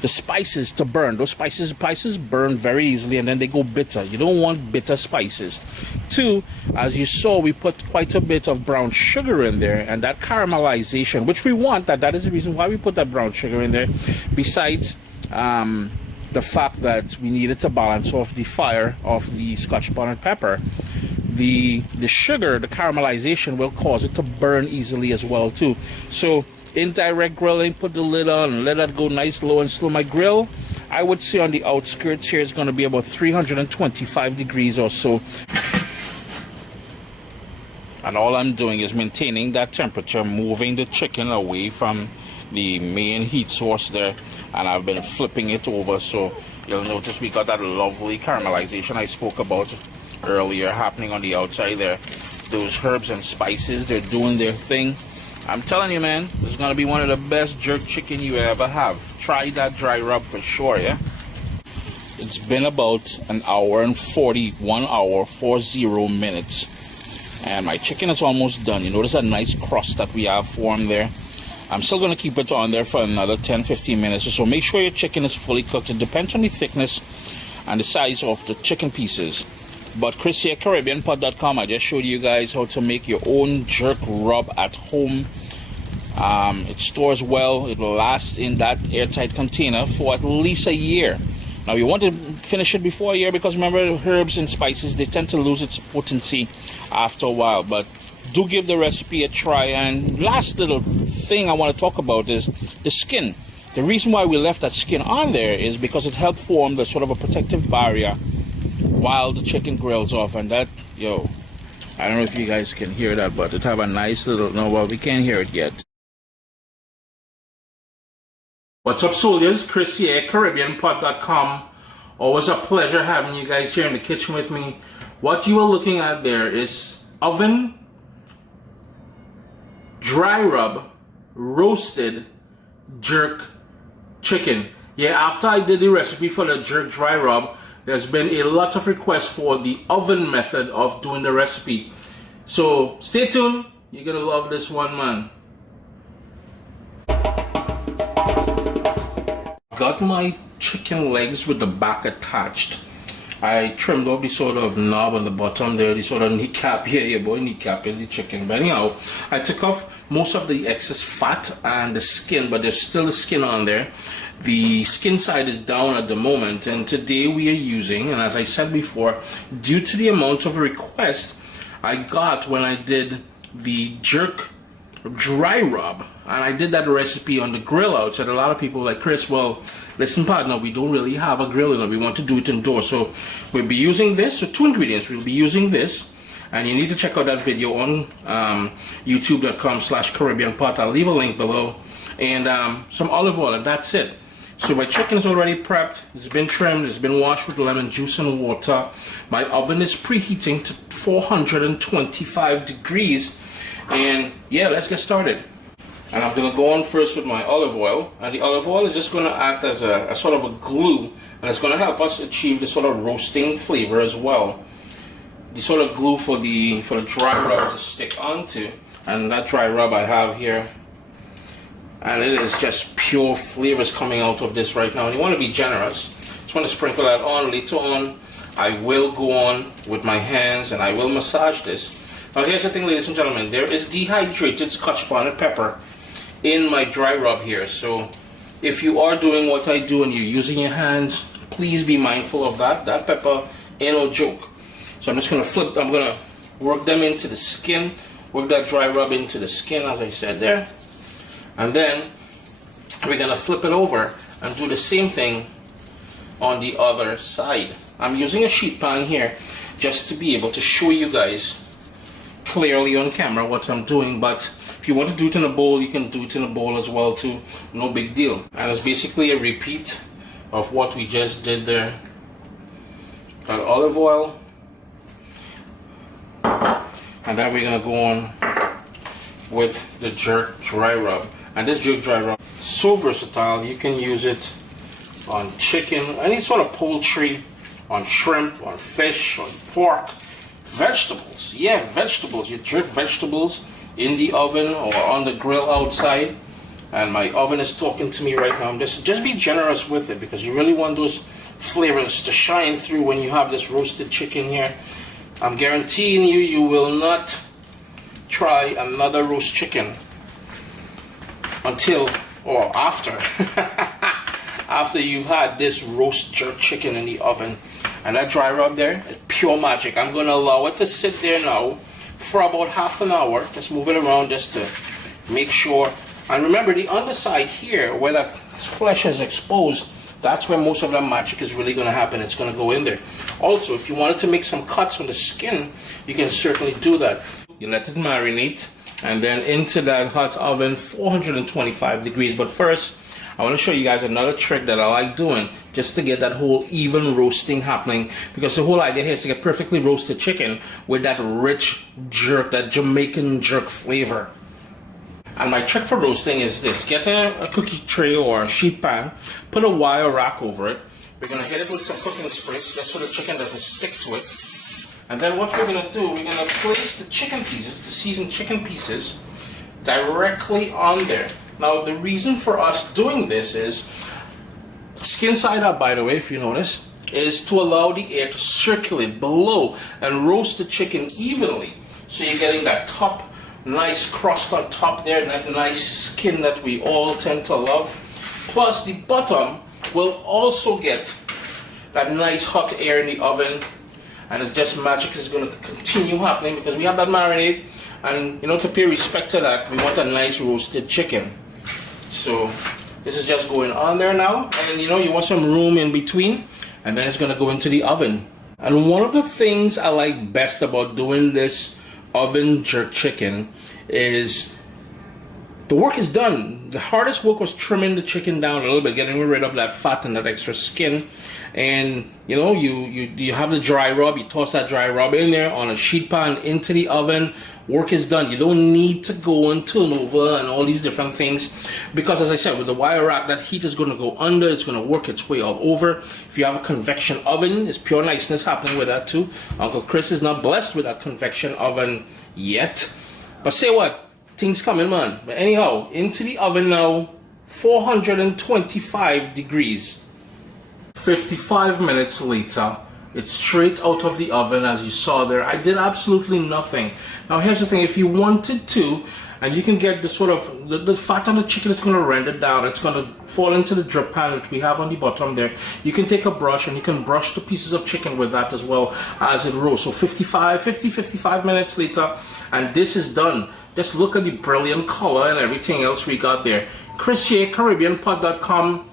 the spices to burn. Those spices burn very easily and then they go bitter. You don't want bitter spices. Two, as you saw, we put quite a bit of brown sugar in there, and that caramelization, which we want, that is the reason why we put that brown sugar in there, besides the fact that we needed to balance off the fire of the Scotch bonnet pepper. The sugar, the caramelization, will cause it to burn easily as well too. So indirect grilling, put the lid on and let that go nice, low and slow. My grill, I would say on the outskirts here, is going to be about 325 degrees or so. And all I'm doing is maintaining that temperature, moving the chicken away from the main heat source there, and I've been flipping it over, so you'll notice we got that lovely caramelization I spoke about earlier happening on the outside there. Those herbs and spices, they're doing their thing. I'm telling you, man, this is going to be one of the best jerk chicken you ever have. Try that dry rub for sure, yeah? It's been about an hour and 40 minutes. And my chicken is almost done. You notice that nice crust that we have formed there. I'm still going to keep it on there for another 10-15 minutes or so. Make sure your chicken is fully cooked. It depends on the thickness and the size of the chicken pieces. But Chris here, CaribbeanPot.com, I just showed you guys how to make your own jerk rub at home. It stores well. It will last in that airtight container for at least a year. Now you want to finish it before a year because remember, herbs and spices, they tend to lose its potency after a while. But do give the recipe a try. And last little thing I want to talk about is the skin. The reason why we left that skin on there is because it helped form the sort of a protective barrier while the chicken grills off. And that, I don't know if you guys can hear that, but it have a nice little, no, well, we can't hear it yet. What's up, soldiers? Chris here, CaribbeanPot.com. Always a pleasure having you guys here in the kitchen with me. What you are looking at there is oven dry rub roasted jerk chicken. Yeah, after I did the recipe for the jerk dry rub, there's been a lot of requests for the oven method of doing the recipe. So stay tuned. You're gonna love this one, man. Got my chicken legs with the back attached. I trimmed off the sort of knob on the bottom there, the sort of kneecap here, yeah, boy, kneecap in the chicken. But anyhow, I took off most of the excess fat and the skin, but there's still the skin on there. The skin side is down at the moment, and today we are using, and as I said before, due to the amount of requests I got when I did the jerk dry rub, and I did that recipe on the grill outside, a lot of people were like, Chris, well, listen, partner, we don't really have a grill, we want to do it indoors. So we'll be using this. So 2 ingredients. We'll be using this, and you need to check out that video on youtube.com/CaribbeanPot. I'll leave a link below, and some olive oil, and that's it. So my chicken is already prepped. It's been trimmed. It's been washed with lemon juice and water. My oven is preheating to 425 degrees. And yeah, let's get started. And I'm gonna go on first with my olive oil, and the olive oil is just gonna act as a sort of a glue, and it's gonna help us achieve the sort of roasting flavor as well. The sort of glue for the dry rub to stick onto, and that dry rub I have here, and it is just pure flavors coming out of this right now. And you want to be generous. Just want to sprinkle that on. Later on, I will go on with my hands and I will massage this. Now here's the thing, ladies and gentlemen, there is dehydrated Scotch bonnet pepper in my dry rub here. So if you are doing what I do and you're using your hands, please be mindful of that. That pepper ain't no joke. So I'm just going to I'm going to work them into the skin, work that dry rub into the skin as I said there. And then we're going to flip it over and do the same thing on the other side. I'm using a sheet pan here just to be able to show you guys clearly on camera what I'm doing, but if you want to do it in a bowl, you can do it in a bowl as well too, no big deal. And it's basically a repeat of what we just did there. Got olive oil, and then we're gonna go on with the jerk dry rub. And this jerk dry rub is so versatile. You can use it on chicken, any sort of poultry, on shrimp, on fish, on pork, vegetables. Yeah, vegetables. You jerk vegetables in the oven or on the grill outside. And my oven is talking to me right now. Just be generous with it, because you really want those flavors to shine through when you have this roasted chicken here. I'm guaranteeing you, you will not try another roast chicken until or after after you've had this roast jerk chicken in the oven. And that dry rub there is pure magic. I'm going to allow it to sit there now for about half an hour. Just move it around just to make sure. And remember, the underside here where that flesh is exposed, that's where most of that magic is really going to happen. It's going to go in there. Also, if you wanted to make some cuts on the skin, you can certainly do that. You let it marinate, and then into that hot oven, 425 degrees. But first, I want to show you guys another trick that I like doing just to get that whole even roasting happening, because the whole idea here is to get perfectly roasted chicken with that rich jerk, that Jamaican jerk flavor. And my trick for roasting is this: get a cookie tray or a sheet pan, put a wire rack over it. We're going to hit it with some cooking spritz just so the chicken doesn't stick to it. And then what we're going to do, we're going to place the chicken pieces, the seasoned chicken pieces, directly on there. Now the reason for us doing this is, skin side up by the way, if you notice, is to allow the air to circulate below and roast the chicken evenly. So you're getting that top Nice crust on top there, that nice skin that we all tend to love. Plus the bottom will also get that nice hot air in the oven, and it's just magic is going to continue happening because we have that marinade, and you know, to pay respect to that, we want a nice roasted chicken. So this is just going on there now, and then you know, you want some room in between, and then it's going to go into the oven. And one of the things I like best about doing this oven jerk chicken is the work is done. The hardest work was trimming the chicken down a little bit, getting rid of that fat and that extra skin. And you know, you have the dry rub, you toss that dry rub in there on a sheet pan into the oven. Work is done. You don't need to go and turn over and all these different things, because as I said, with the wire rack, that heat is going to go under, it's going to work its way all over. If you have a convection oven, it's pure niceness happening with that too. Uncle Chris is not blessed with that convection oven yet, but say what, things coming, man. But anyhow, into the oven now, 425 degrees. 55 minutes later, it's straight out of the oven, as you saw there. I did absolutely nothing. Now here's the thing, if you wanted to, and you can get the sort of the fat on the chicken, it's going to render down, it's going to fall into the drip pan that we have on the bottom there. You can take a brush and you can brush the pieces of chicken with that as well as it roasts. So 55 minutes later, and this is done. Just look at the brilliant color and everything else we got there. ChrisJCaribbeanPot.com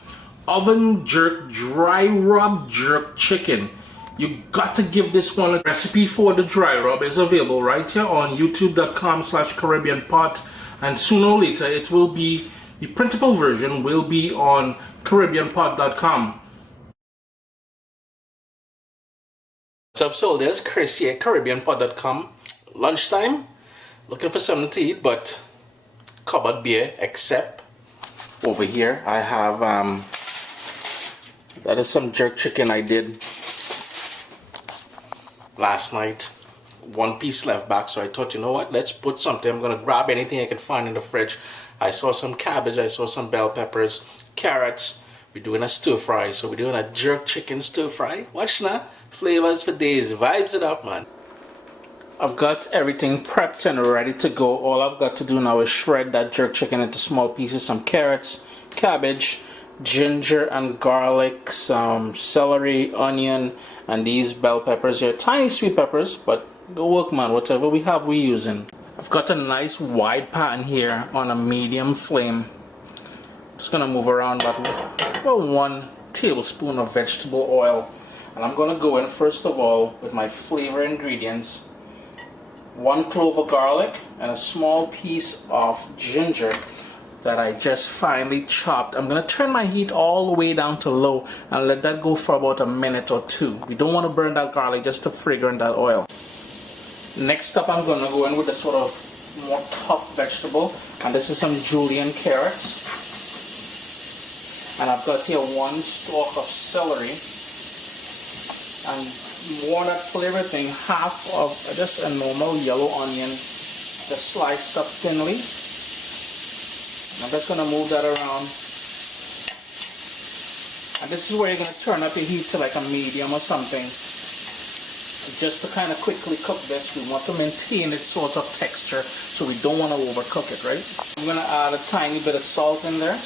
oven jerk dry rub jerk chicken. You got to give this one a recipe for the dry rub is available right here on youtube.com/CaribbeanPot, and sooner or later it will be, the printable version will be on CaribbeanPot.com. What's up, so there's Chris here, CaribbeanPot.com. Lunchtime, looking for something to eat, but cupboard bare, except over here I have that is some jerk chicken I did last night. One piece left back, so I thought, you know what, let's put something. I'm gonna grab anything I can find in the fridge. I saw some cabbage, I saw some bell peppers, carrots. We're doing a stir fry, so we're doing a jerk chicken stir fry. Watch now, flavors for days, vibes it up, man. I've got everything prepped and ready to go. All I've got to do now is shred that jerk chicken into small pieces, some carrots, cabbage, ginger and garlic, some celery, onion, and these bell peppers here. Tiny sweet peppers, but go work, man. Whatever we have, we're using. I've got a nice wide pan here on a medium flame. Just gonna move around about 1 tablespoon of vegetable oil, and I'm gonna go in first of all with my flavor ingredients: 1 clove of garlic and a small piece of ginger that I just finely chopped. I'm gonna turn my heat all the way down to low and let that go for about a minute or two. We don't want to burn that garlic, just to fragrant that oil. Next up, I'm gonna go in with a sort of more tough vegetable, and this is some julienne carrots. And I've got here 1 stalk of celery, and more that flavor thing, half of just a normal yellow onion, just sliced up thinly. I'm just going to move that around, and this is where you're going to turn up your heat to like a medium or something, just to kind of quickly cook this. We want to maintain its sort of texture, so we don't want to overcook it, right? I'm going to add a tiny bit of salt in there.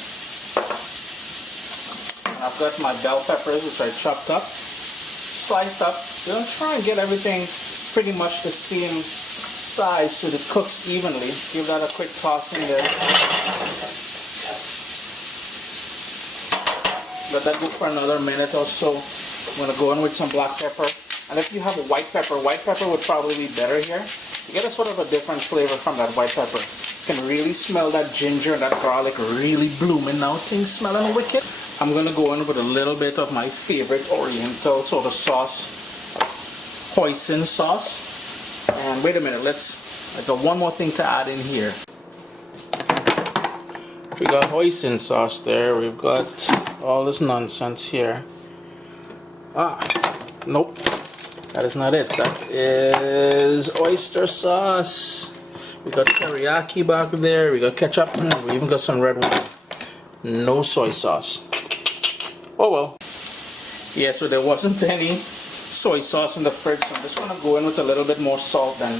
And I've got my bell peppers, which I chopped up, sliced up. We're going to try and get everything pretty much the same size so it cooks evenly. Give that a quick toss in there. Let that go for another minute or so. I'm going to go in with some black pepper. And if you have a white pepper would probably be better here. You get a sort of a different flavor from that white pepper. You can really smell that ginger and that garlic really blooming now. Things smelling wicked. I'm going to go in with a little bit of my favorite oriental sort of sauce, hoisin sauce. And wait a minute, I got one more thing to add in here. We got hoisin sauce there, we've got all this nonsense here. Nope, that is not it. That is oyster sauce. We got teriyaki back there, we got ketchup, we even got some red wine. No soy sauce. Oh well. Yeah, so there wasn't any soy sauce in the fridge, so I'm just going to go in with a little bit more salt then.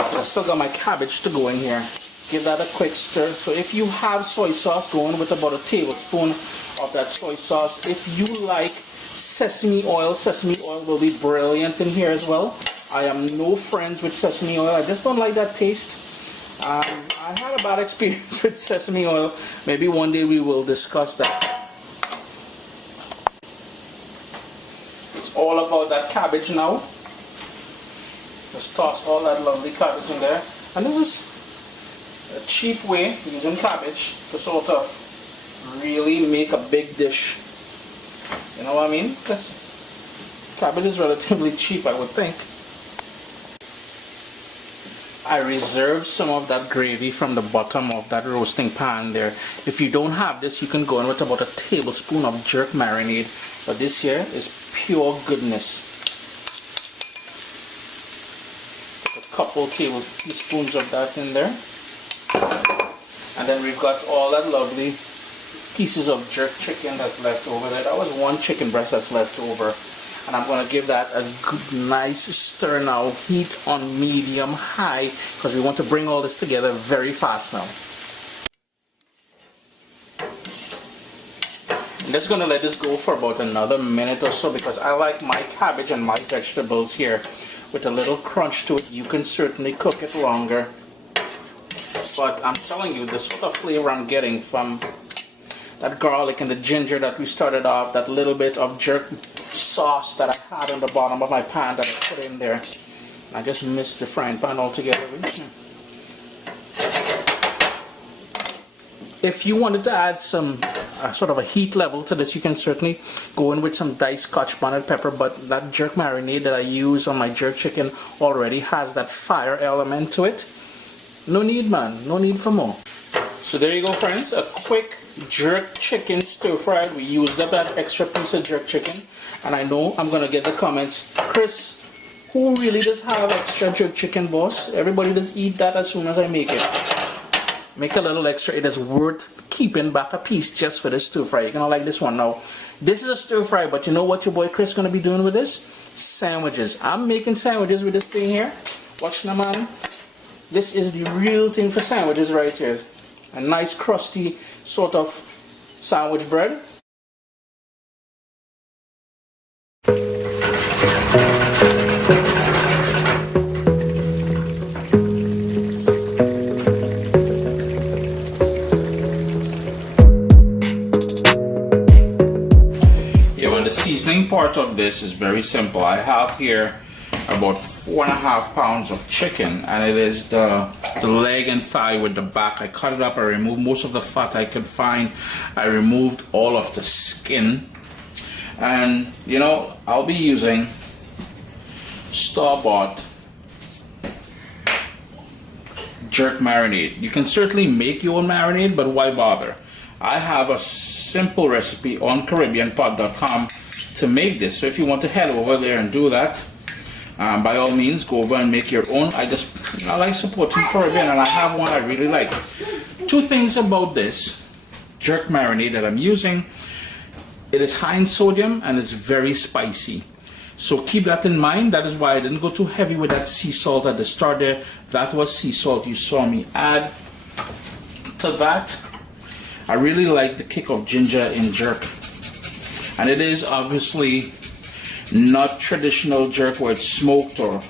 I still got my cabbage to go in here. Give that a quick stir. So if you have soy sauce, go in with about a tablespoon of that soy sauce. If you like sesame oil will be brilliant in here as well. I am no friends with sesame oil. I just don't like that taste. I had a bad experience with sesame oil. Maybe one day we will discuss that. It's all about that cabbage now. Just toss all that lovely cabbage in there. And this is a cheap way using cabbage to sort of really make a big dish. You know what I mean? Because cabbage is relatively cheap, I would think. I reserved some of that gravy from the bottom of that roasting pan there. If you don't have this, you can go in with about a tablespoon of jerk marinade. But this here is pure goodness. A couple tablespoons of that in there. And then we've got all that lovely pieces of jerk chicken that's left over there. That was one chicken breast that's left over. And I'm going to give that a good, nice stir now. Heat on medium high because we want to bring all this together very fast now. I'm just going to let this go for about another minute or so because I like my cabbage and my vegetables here with a little crunch to it. You can certainly cook it longer. But I'm telling you, the sort of flavor I'm getting from that garlic and the ginger that we started off, that little bit of jerk sauce that I had on the bottom of my pan that I put in there. I just missed the frying pan altogether. If you wanted to add some sort of a heat level to this, you can certainly go in with some diced Scotch bonnet pepper, but that jerk marinade that I use on my jerk chicken already has that fire element to it. No need, man. No need for more. So there you go, friends. A quick jerk chicken stir fry. We used up that extra piece of jerk chicken. And I know I'm going to get the comments, Chris, who really does have extra jerk chicken, boss? Everybody does eat that as soon as I make it. Make a little extra. It is worth keeping back a piece just for this stir fry. You're going to like this one now. This is a stir fry, but you know what your boy Chris is going to be doing with this? Sandwiches. I'm making sandwiches with this thing here. Watch now, man. This is the real thing for sandwiches right here. A nice crusty sort of sandwich bread. Part of this is very simple. I have here about 4.5 pounds of chicken, and it is the leg and thigh with the back. I cut it up. I removed most of the fat I could find. I removed all of the skin, and you know, I'll be using store-bought jerk marinade. You can certainly make your own marinade, but why bother? I have a simple recipe on CaribbeanPot.com to make this. So if you want to head over there and do that, by all means go over and make your own. I like supporting Caribbean, and I have one I really like. Two things about this jerk marinade that I'm using: it is high in sodium and it's very spicy, so keep that in mind. That is why I didn't go too heavy with that sea salt at the start there. That was sea salt you saw me add to that. I really like the kick of ginger in jerk. And it is obviously not traditional jerk where it's smoked or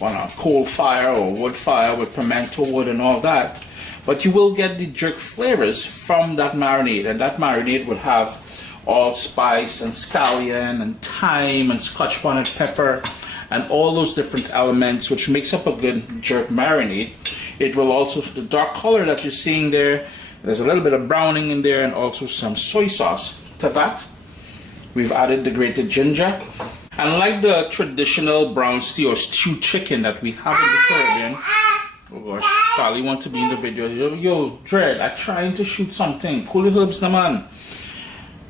on a coal fire or wood fire with pimento wood and all that. But you will get the jerk flavors from that marinade. And that marinade would have allspice and scallion and thyme and Scotch bonnet pepper and all those different elements which makes up a good jerk marinade. It will also, the dark color that you're seeing there, there's a little bit of browning in there and also some soy sauce to that. We've added the grated ginger. And like the traditional brown stew or stew chicken that we have in the Caribbean, oh gosh, Charlie wants to be in the video. Yo, Dread, I'm trying to shoot something. Cool herbs, na man.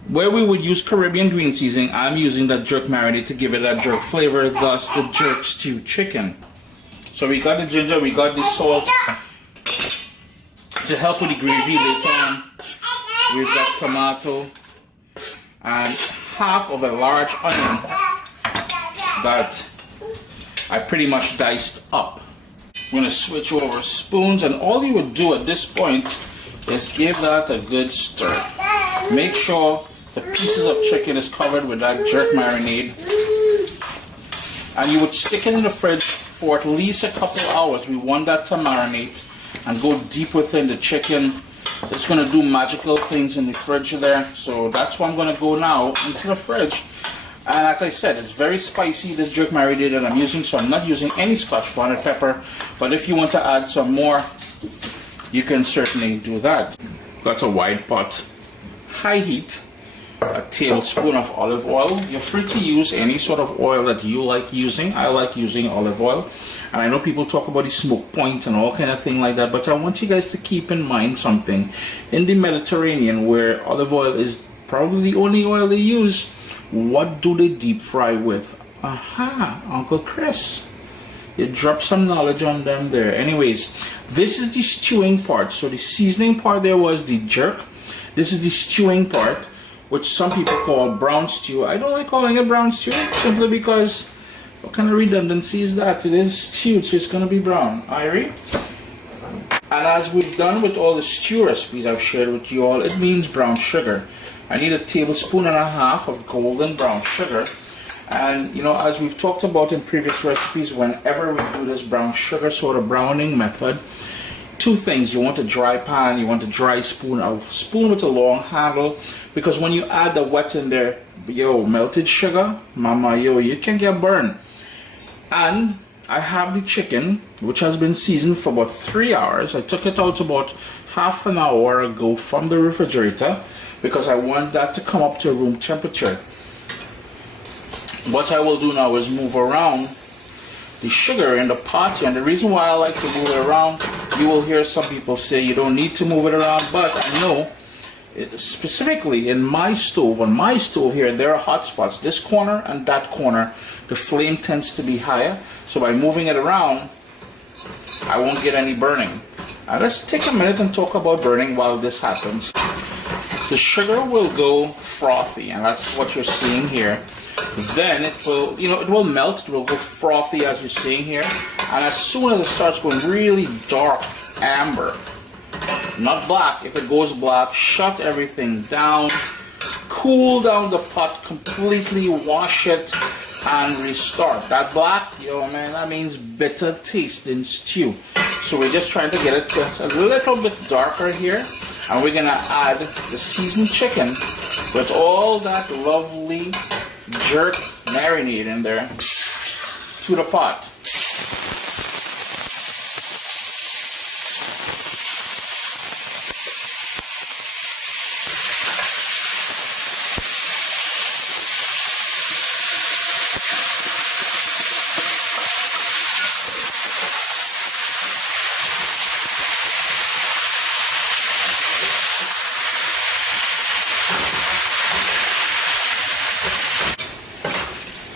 Where we would use Caribbean green seasoning, I'm using that jerk marinade to give it that jerk flavor, thus the jerk stew chicken. So we got the ginger, we got the salt to help with the gravy later on. We've got tomato and half of a large onion that I pretty much diced up. I'm going to switch over spoons, and all you would do at this point is give that a good stir. Make sure the pieces of chicken is covered with that jerk marinade, and you would stick it in the fridge for at least a couple hours. We want that to marinate and go deep within the chicken. It's going to do magical things in the fridge there. So that's why I'm going to go now into the fridge. And as I said, it's very spicy, this jerk marinade that I'm using, so I'm not using any Scotch bonnet pepper. But if you want to add some more, you can certainly do that. Got a wide pot, high heat, a tablespoon of olive oil. You're free to use any sort of oil that you like using. I like using olive oil. And I know people talk about the smoke point and all kind of thing like that, but I want you guys to keep in mind something. In the Mediterranean, where olive oil is probably the only oil they use, what do they deep fry with? Aha, Uncle Chris. You drop some knowledge on them there. Anyways, this is the stewing part. So the seasoning part there was the jerk. This is the stewing part, which some people call brown stew. I don't like calling it brown stew, simply because what kind of redundancy is that? It is stewed, so it's going to be brown. Irie? And as we've done with all the stew recipes I've shared with you all, it means brown sugar. I need 1.5 tablespoons of golden brown sugar. And you know, as we've talked about in previous recipes, whenever we do this brown sugar sort of browning method, two things: you want a dry pan, you want a dry spoon, a spoon with a long handle, because when you add the wet in there, yo, melted sugar, mama, yo, you can get burned. And I have the chicken, which has been seasoned for about 3 hours. I took it out about half an hour ago from the refrigerator because I want that to come up to room temperature. What I will do now is move around the sugar in the pot, and the reason why I like to move it around, you will hear some people say you don't need to move it around, but I know specifically in my stove, on my stove here, there are hot spots. This corner and that corner, the flame tends to be higher, so by moving it around, I won't get any burning. Let's take a minute and talk about burning while this happens. The sugar will go frothy, and that's what you're seeing here. Then it will, it will melt, it will go frothy as you're seeing here. And as soon as it starts going really dark amber, not black, if it goes black, shut everything down, cool down the pot completely, wash it, and restart. That black, yo man, that means bitter tasting stew. So we're just trying to get it to a little bit darker here. And we're gonna add the seasoned chicken with all that lovely jerk marinade in there to the pot.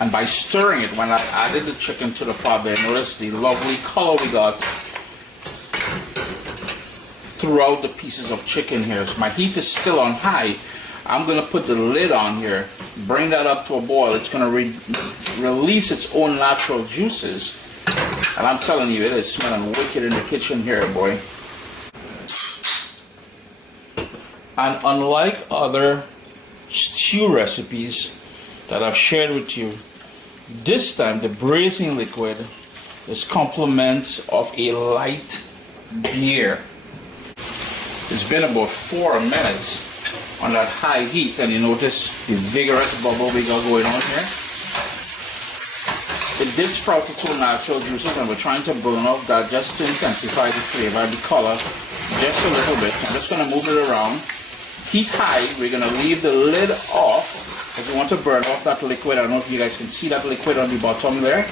And by stirring it, when I added the chicken to the pot there, notice the lovely color we got throughout the pieces of chicken here. So my heat is still on high. I'm going to put the lid on here, bring that up to a boil. It's going to release its own natural juices. And I'm telling you, it is smelling wicked in the kitchen here, boy. And unlike other stew recipes that I've shared with you, this time the braising liquid is complements of a light beer. It's been about 4 minutes on that high heat, and you notice the vigorous bubble we got going on here. It did sprout its own natural juices, and we're trying to burn off that just to intensify the flavor, the color, just a little bit. So I'm just going to move it around. Heat high, we're going to leave the lid off because we want to burn off that liquid. I don't know if you guys can see that liquid on the bottom there.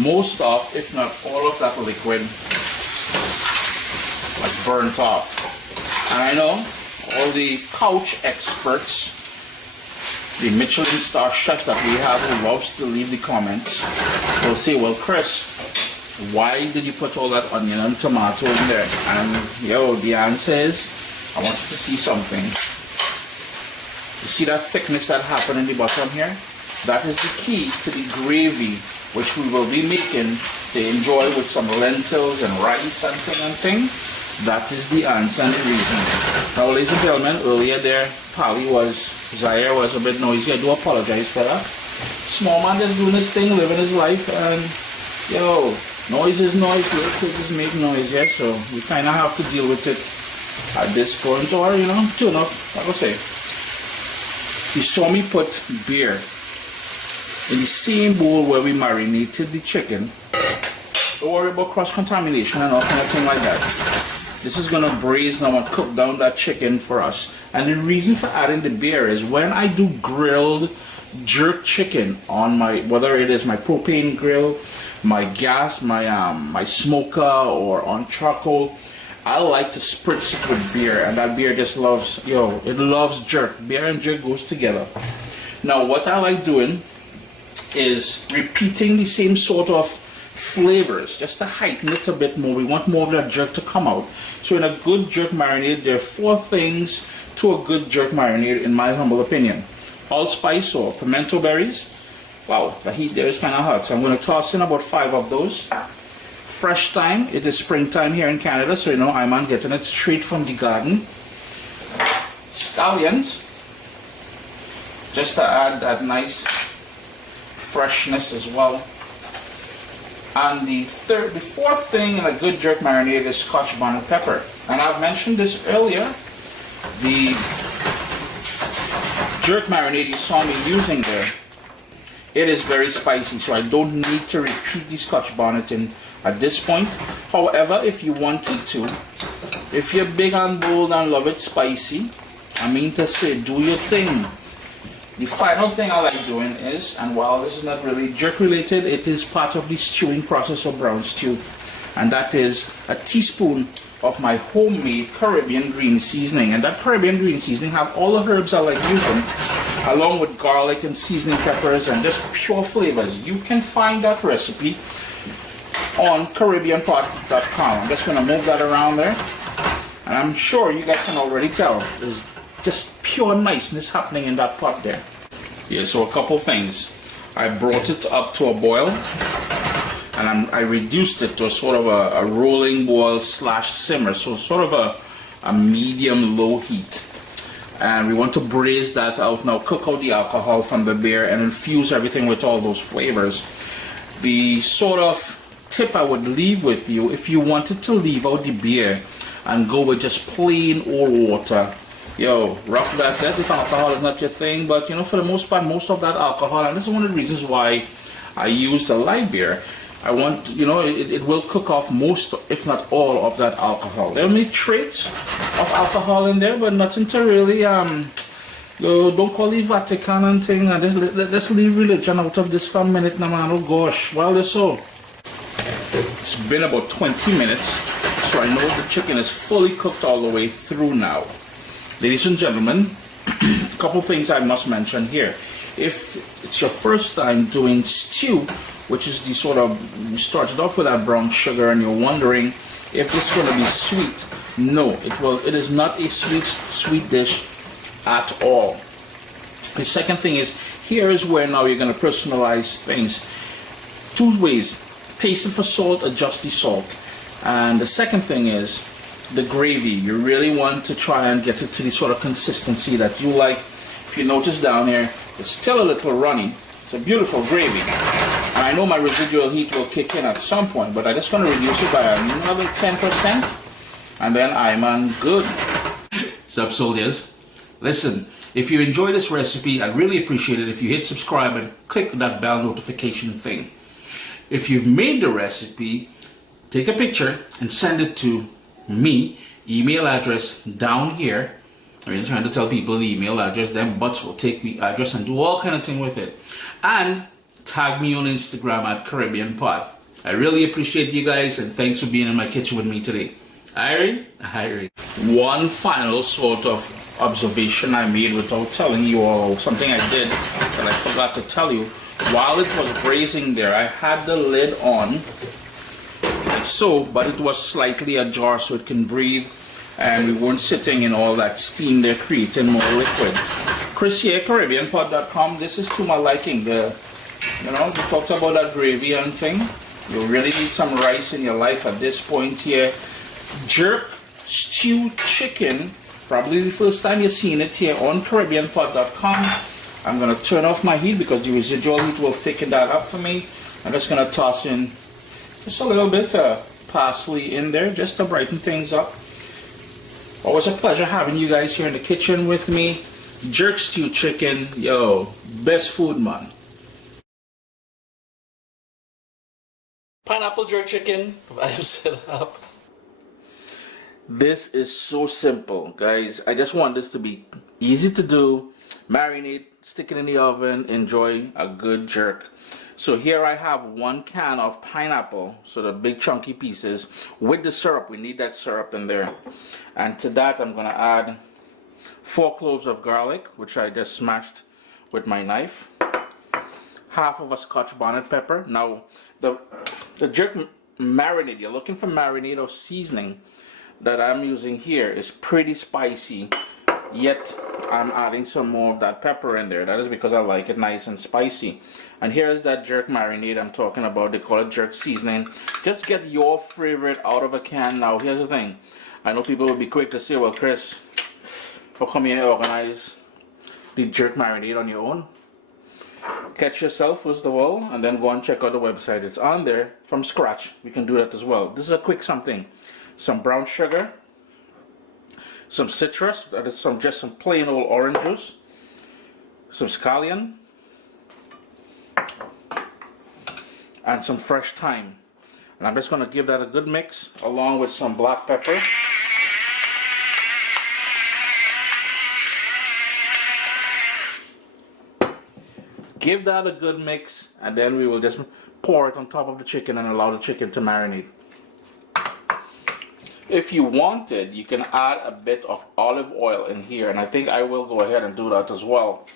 Most of, if not all of that liquid was burnt off. And I know all the couch experts, the Michelin star chefs that we have who loves to leave the comments, will say, well, Chris, why did you put all that onion and tomato in there? And yo, the answer is, I want you to see something. You see that thickness that happened in the bottom here? That is the key to the gravy, which we will be making to enjoy with some lentils and rice and thing. That is the answer and the reason. Now, ladies and gentlemen, earlier there, Zaire was a bit noisy. I do apologize for that. Small man just doing his thing, living his life, and yo, noise is noise, little kids make noise, yeah, so we kind of have to deal with it at this point, or, you know, tune up, I will say. You saw me put beer in the same bowl where we marinated the chicken. Don't worry about cross-contamination and all kind of thing like that. This is gonna braise now and cook down that chicken for us. And the reason for adding the beer is when I do grilled jerk chicken on my, whether it is my propane grill, my gas, my smoker, or on charcoal, I like to spritz it with beer, and that beer just loves, it loves jerk. Beer and jerk goes together. Now what I like doing is repeating the same sort of flavors just to heighten it a bit more. We want more of that jerk to come out. So in a good jerk marinade, there are 4 things to a good jerk marinade in my humble opinion. Allspice or pimento berries. Wow, the heat there is kind of hot, so I'm going to toss in about 5 of those. Fresh thyme. It is springtime here in Canada, so you know I'm getting it straight from the garden. Scallions, just to add that nice freshness as well. And the 4th thing in a good jerk marinade is Scotch bonnet pepper. And I've mentioned this earlier. The jerk marinade you saw me using there, it is very spicy, so I don't need to repeat the Scotch bonnet in at this point. However, if you wanted to, if you're big and bold and love it spicy, I mean to say, do your thing. The final thing I like doing is, and while this is not really jerk related, it is part of the stewing process of brown stew, and that is a teaspoon of my homemade Caribbean green seasoning. And that Caribbean green seasoning have all the herbs I like using, along with garlic and seasoning peppers and just pure flavors. You can find that recipe on CaribbeanPot.com. I'm just going to move that around there, and I'm sure you guys can already tell there's just pure niceness happening in that pot there. Yeah, so a couple things. I brought it up to a boil, and I reduced it to a sort of a rolling boil / simmer, so sort of a medium low heat. And we want to braise that out now, cook out the alcohol from the beer and infuse everything with all those flavors. The sort of tip I would leave with you, if you wanted to leave out the beer and go with just plain old water, rough that up if alcohol is not your thing. But you know, for the most part, most of that alcohol, and this is one of the reasons why I use the light beer, I want, it will cook off most, if not all, of that alcohol. There may be traits of alcohol in there, but nothing to really, don't call it Vatican and thing, and let's leave religion out of this for a minute now, man. Oh gosh, well, so it's been about 20 minutes, so I know the chicken is fully cooked all the way through now. Ladies and gentlemen, a couple things I must mention here. If it's your first time doing stew, which is the sort of, you started off with that brown sugar and you're wondering if this is going to be sweet, no, it is not a sweet dish at all. The second thing is, here is where now you're going to personalize things. 2 ways: taste it for salt, adjust the salt. And the second thing is the gravy. You really want to try and get it to the sort of consistency that you like. If you notice down here, it's still a little runny. It's a beautiful gravy. And I know my residual heat will kick in at some point, but I'm just going to reduce it by another 10%, and then I'm on good. Sup, soldiers? Listen, if you enjoy this recipe, I'd really appreciate it if you hit subscribe and click that bell notification thing. If you've made the recipe, take a picture and send it to me. Email address down here. I'm trying to tell people the email address, them butts will take the address and do all kind of thing with it. And tag me on Instagram at Caribbean Pot. I really appreciate you guys, and thanks for being in my kitchen with me today. Irie. One final sort of observation I made without telling you all, something I did that I forgot to tell you. While it was braising there, I had the lid on, like so, but it was slightly ajar so it can breathe, and we weren't sitting in all that steam there creating more liquid. CaribbeanPod.com. This is to my liking. We talked about that gravy and thing. You really need some rice in your life at this point here. Jerk stew chicken. Probably the first time you're seeing it here on CaribbeanPod.com. I'm going to turn off my heat because the residual heat will thicken that up for me. I'm just going to toss in just a little bit of parsley in there just to brighten things up. Always a pleasure having you guys here in the kitchen with me. Jerk stew chicken, yo, best food, man. Pineapple jerk chicken, I've set up. This is so simple, guys. I just want this to be easy to do. Marinate, stick it in the oven, enjoy a good jerk. So here I have 1 can of pineapple, so the big chunky pieces, with the syrup. We need that syrup in there. And to that I'm going to add 4 cloves of garlic, which I just smashed with my knife. Half of a Scotch bonnet pepper. Now the jerk marinade, you're looking for marinade or seasoning that I'm using here is pretty spicy, yet I'm adding some more of that pepper in there. That is because I like it nice and spicy. And here's that jerk marinade I'm talking about. They call it jerk seasoning. Just get your favorite out of a can. Now here's the thing. I know people will be quick to say, well, Chris, how come you organize the jerk marinade on your own? Catch yourself first of all, and then go and check out the website. It's on there from scratch. We can do that as well. This is a quick something. Some brown sugar, some citrus, that is just some plain old orange juice, some scallion, and some fresh thyme. And I'm just going to give that a good mix along with some black pepper. Give that a good mix, and then we will just pour it on top of the chicken and allow the chicken to marinate. If you wanted, you can add a bit of olive oil in here, and I think I will go ahead and do that as well.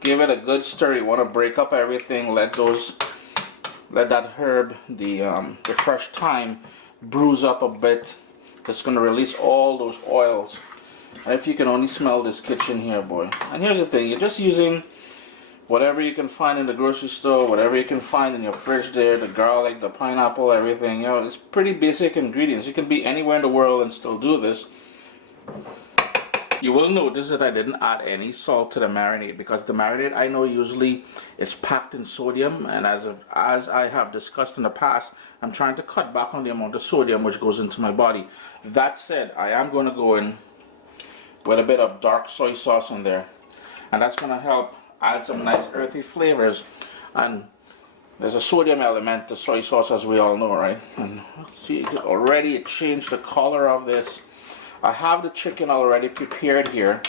Give it a good stir. You want to break up everything. Let that herb, the fresh thyme, bruise up a bit. It's going to release all those oils. And if you can only smell this kitchen here, boy. And here's the thing: you're just using whatever you can find in the grocery store, whatever you can find in your fridge there, the garlic, the pineapple, everything. You know, it's pretty basic ingredients. You can be anywhere in the world and still do this. You will notice that I didn't add any salt to the marinade because the marinade I know usually is packed in sodium, and as I have discussed in the past, I'm trying to cut back on the amount of sodium which goes into my body. That said, I am going to go in with a bit of dark soy sauce in there, and that's going to help add some nice earthy flavors. And there's a sodium element to soy sauce, as we all know, right? And see, already it changed the color of this. I have the chicken already prepared here,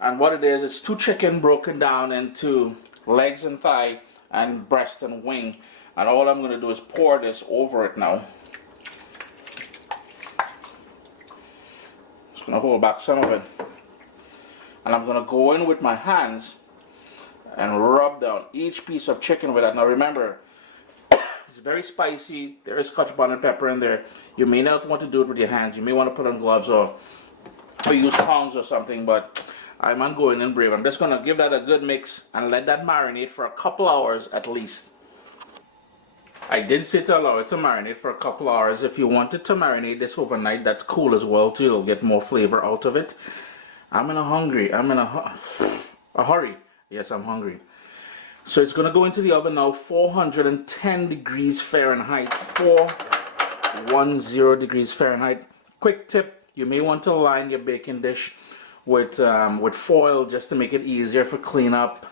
and what it is, it's 2 chicken broken down into legs and thigh and breast and wing, and all I'm going to do is pour this over it now. Just going to hold back some of it. And I'm going to go in with my hands and rub down each piece of chicken with that. Now remember, it's very spicy. There is Scotch bonnet pepper in there. You may not want to do it with your hands. You may want to put on gloves or use tongs or something, but I'm going in brave. I'm just going to give that a good mix and let that marinate for a couple hours at least. I did say to allow it to marinate for a couple hours. If you wanted to marinate this overnight, that's cool as well too. You'll get more flavor out of it. I'm in a hurry. Yes, I'm hungry. So it's going to go into the oven now, 410 degrees Fahrenheit, 410 degrees Fahrenheit. Quick tip, you may want to line your baking dish with foil just to make it easier for cleanup.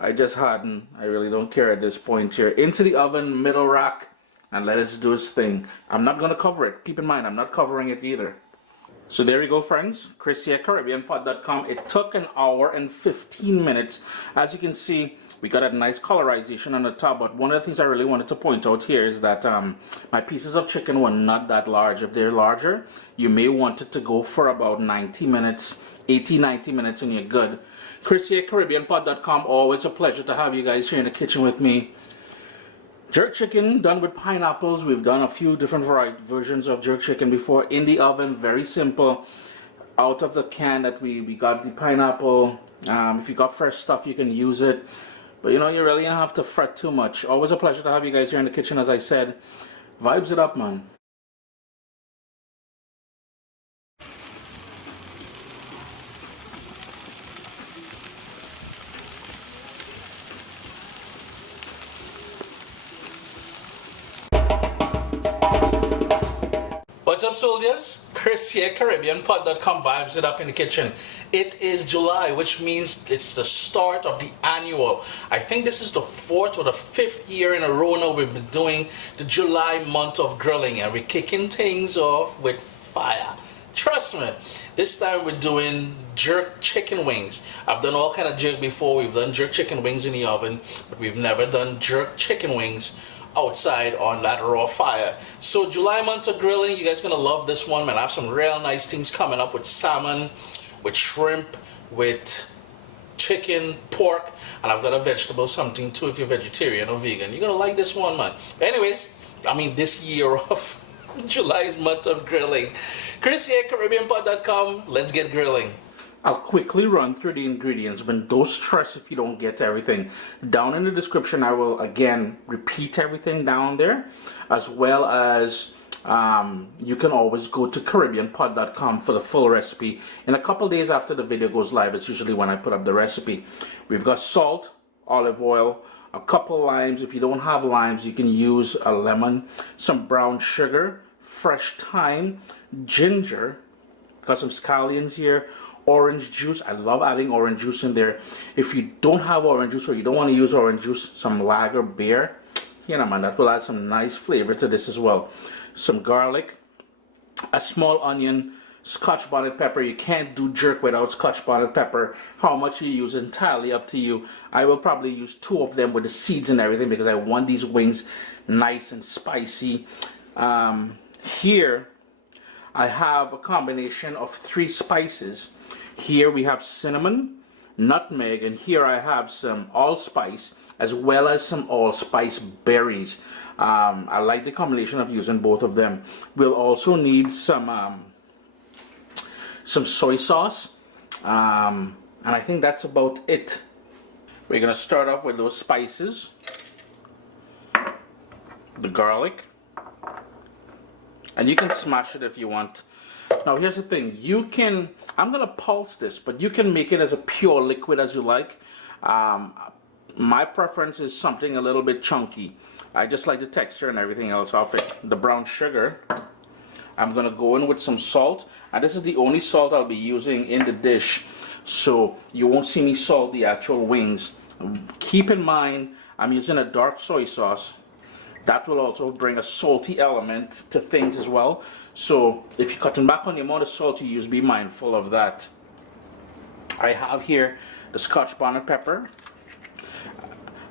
I just hadn't. I really don't care at this point here. Into the oven, middle rack, and let it do its thing. I'm not going to cover it. Keep in mind, I'm not covering it either. So there you go, friends. Chris here, CaribbeanPod.com. It took 1 hour and 15 minutes. As you can see, we got a nice colorization on the top, but one of the things I really wanted to point out here is that my pieces of chicken were not that large. If they're larger, you may want it to go for about 90 minutes, 80-90 minutes, and you're good. Chris here, CaribbeanPod.com. Always a pleasure to have you guys here in the kitchen with me. Jerk chicken done with pineapples. We've done a few different versions of jerk chicken before in the oven. Very simple. out of the can that we got the pineapple. If you got fresh stuff, you can use it. But you know, you really don't have to fret too much. Always a pleasure to have you guys here in the kitchen, as I said. Vibes it up, man. What's up, soldiers? Chris here, CaribbeanPod.com, vibes it up in the kitchen. It is July, which means it's the start of the annual. I think this is the 4th or the 5th year in a row now we've been doing the July month of grilling, and we're kicking things off with fire. Trust me, this time we're doing jerk chicken wings. I've done all kind of jerk before. We've done jerk chicken wings in the oven, but we've never done jerk chicken wings outside on that raw fire. So July month of grilling, you guys gonna love this one, man. I have some real nice things coming up with salmon, with shrimp, with chicken, pork, and I've got a vegetable something too if you're vegetarian or vegan. You're gonna like this one, man. Anyways, I mean this year of July's month of grilling. Chris here, CaribbeanPod.com. Let's get grilling. I'll quickly run through the ingredients, but don't stress if you don't get everything. Down in the description, I will again repeat everything down there, as well as you can always go to CaribbeanPod.com for the full recipe. In a couple days after the video goes live, it's usually when I put up the recipe. We've got salt, olive oil, a couple limes. If you don't have limes, you can use a lemon, some brown sugar, fresh thyme, ginger, got some scallions here, orange juice. I love adding orange juice in there. If you don't have orange juice or you don't want to use orange juice, some lager beer, you know, man, that will add some nice flavor to this as well. Some garlic, a small onion, Scotch bonnet pepper. You can't do jerk without Scotch bonnet pepper. How much you use entirely up to you. I will probably use 2 of them with the seeds and everything because I want these wings nice and spicy. Here I have a combination of 3 spices. Here we have cinnamon, nutmeg, and here I have some allspice as well as some allspice berries. I like the combination of using both of them. We'll also need some soy sauce, and I think that's about it. We're gonna start off with those spices, the garlic, and you can smash it if you want. Now here's the thing, you can, I'm gonna pulse this, but you can make it as a pure liquid as you like. My preference is something a little bit chunky. I just like the texture and everything else of it. The brown sugar, I'm gonna go in with some salt, and this is the only salt I'll be using in the dish, so you won't see me salt the actual wings. Keep in mind, I'm using a dark soy sauce. That will also bring a salty element to things as well. So if you're cutting back on the amount of salt you use, be mindful of that. I have here the Scotch bonnet pepper.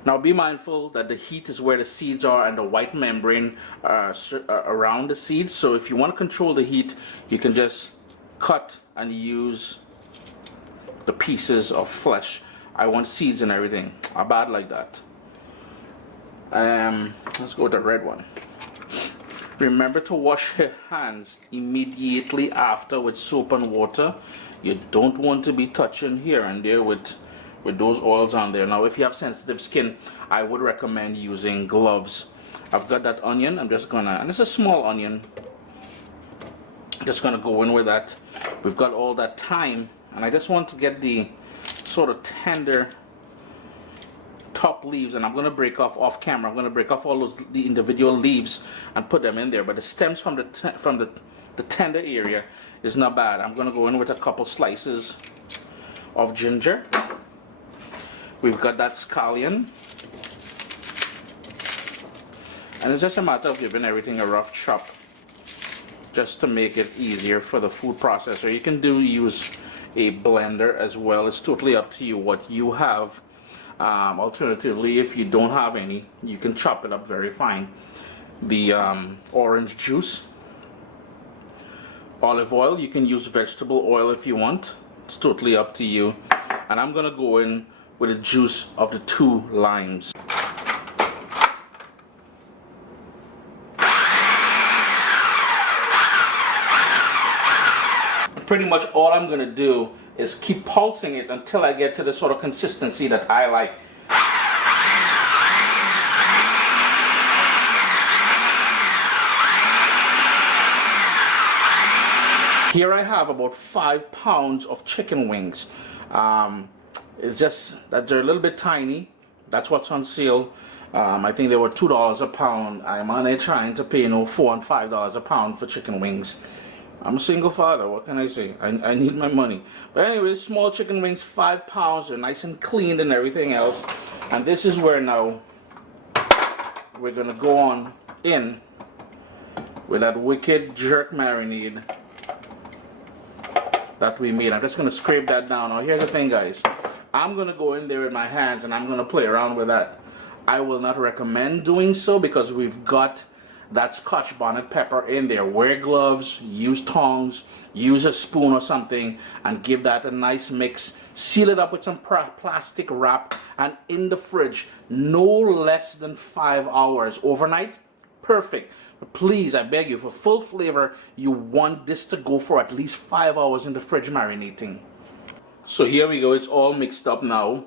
Now be mindful that the heat is where the seeds are and the white membrane around the seeds. So if you want to control the heat, you can just cut and use the pieces of flesh. I want seeds and everything. I'm bad like that. Let's go with the red one. Remember to wash your hands immediately after with soap and water. You don't want to be touching here and there with those oils on there. Now if you have sensitive skin, I would recommend using gloves. I've got that onion. I'm just gonna, and it's a small onion, just gonna go in with that. We've got all that thyme, and I just want to get the sort of tender top leaves, and I'm going to break off camera. I'm going to break off all those the individual leaves and put them in there, but the stems from the tender area is not bad. I'm going to go in with a couple slices of ginger. We've got that scallion, and it's just a matter of giving everything a rough chop just to make it easier for the food processor. You can use a blender as well. It's totally up to you what you have. Alternatively, if you don't have any, you can chop it up very fine. The orange juice, olive oil, you can use vegetable oil if you want. It's totally up to you. And I'm gonna go in with the juice of the 2 limes. pretty much all I'm going to do is keep pulsing it until I get to the sort of consistency that I like. Here I have about 5 pounds of chicken wings. It's just that they're a little bit tiny. That's what's on sale. I think they were $2 a pound. I'm on it trying to pay $4 and $5 a pound for chicken wings. I'm a single father, what can I say? I need my money. But anyways, small chicken wings, 5 pounds. They're nice and cleaned and everything else. And this is where now we're gonna go on in with that wicked jerk marinade that we made. I'm just gonna scrape that down. Now here's the thing, guys. I'm gonna go in there with my hands and I'm gonna play around with that. I will not recommend doing so because we've got that Scotch bonnet pepper in there. Wear gloves, use tongs, use a spoon or something, and give that a nice mix. Seal it up with some plastic wrap and in the fridge no less than 5 hours. Overnight, perfect. But please, I beg you, for full flavor, you want this to go for at least 5 hours in the fridge marinating. So here we go, it's all mixed up now.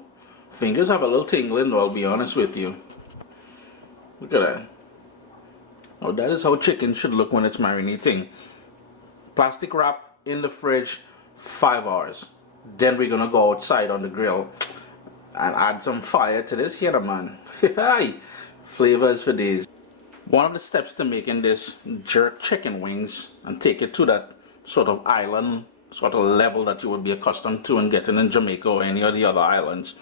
Fingers have a little tingling, though, I'll be honest with you. Look at that. Now that is how chicken should look when it's marinating. Plastic wrap in the fridge, 5 hours. Then we're gonna go outside on the grill and add some fire to this here, man. Hi, flavors for days. One of the steps to making this jerk chicken wings and take it to that sort of island sort of level that you would be accustomed to and getting in Jamaica or any of the other islands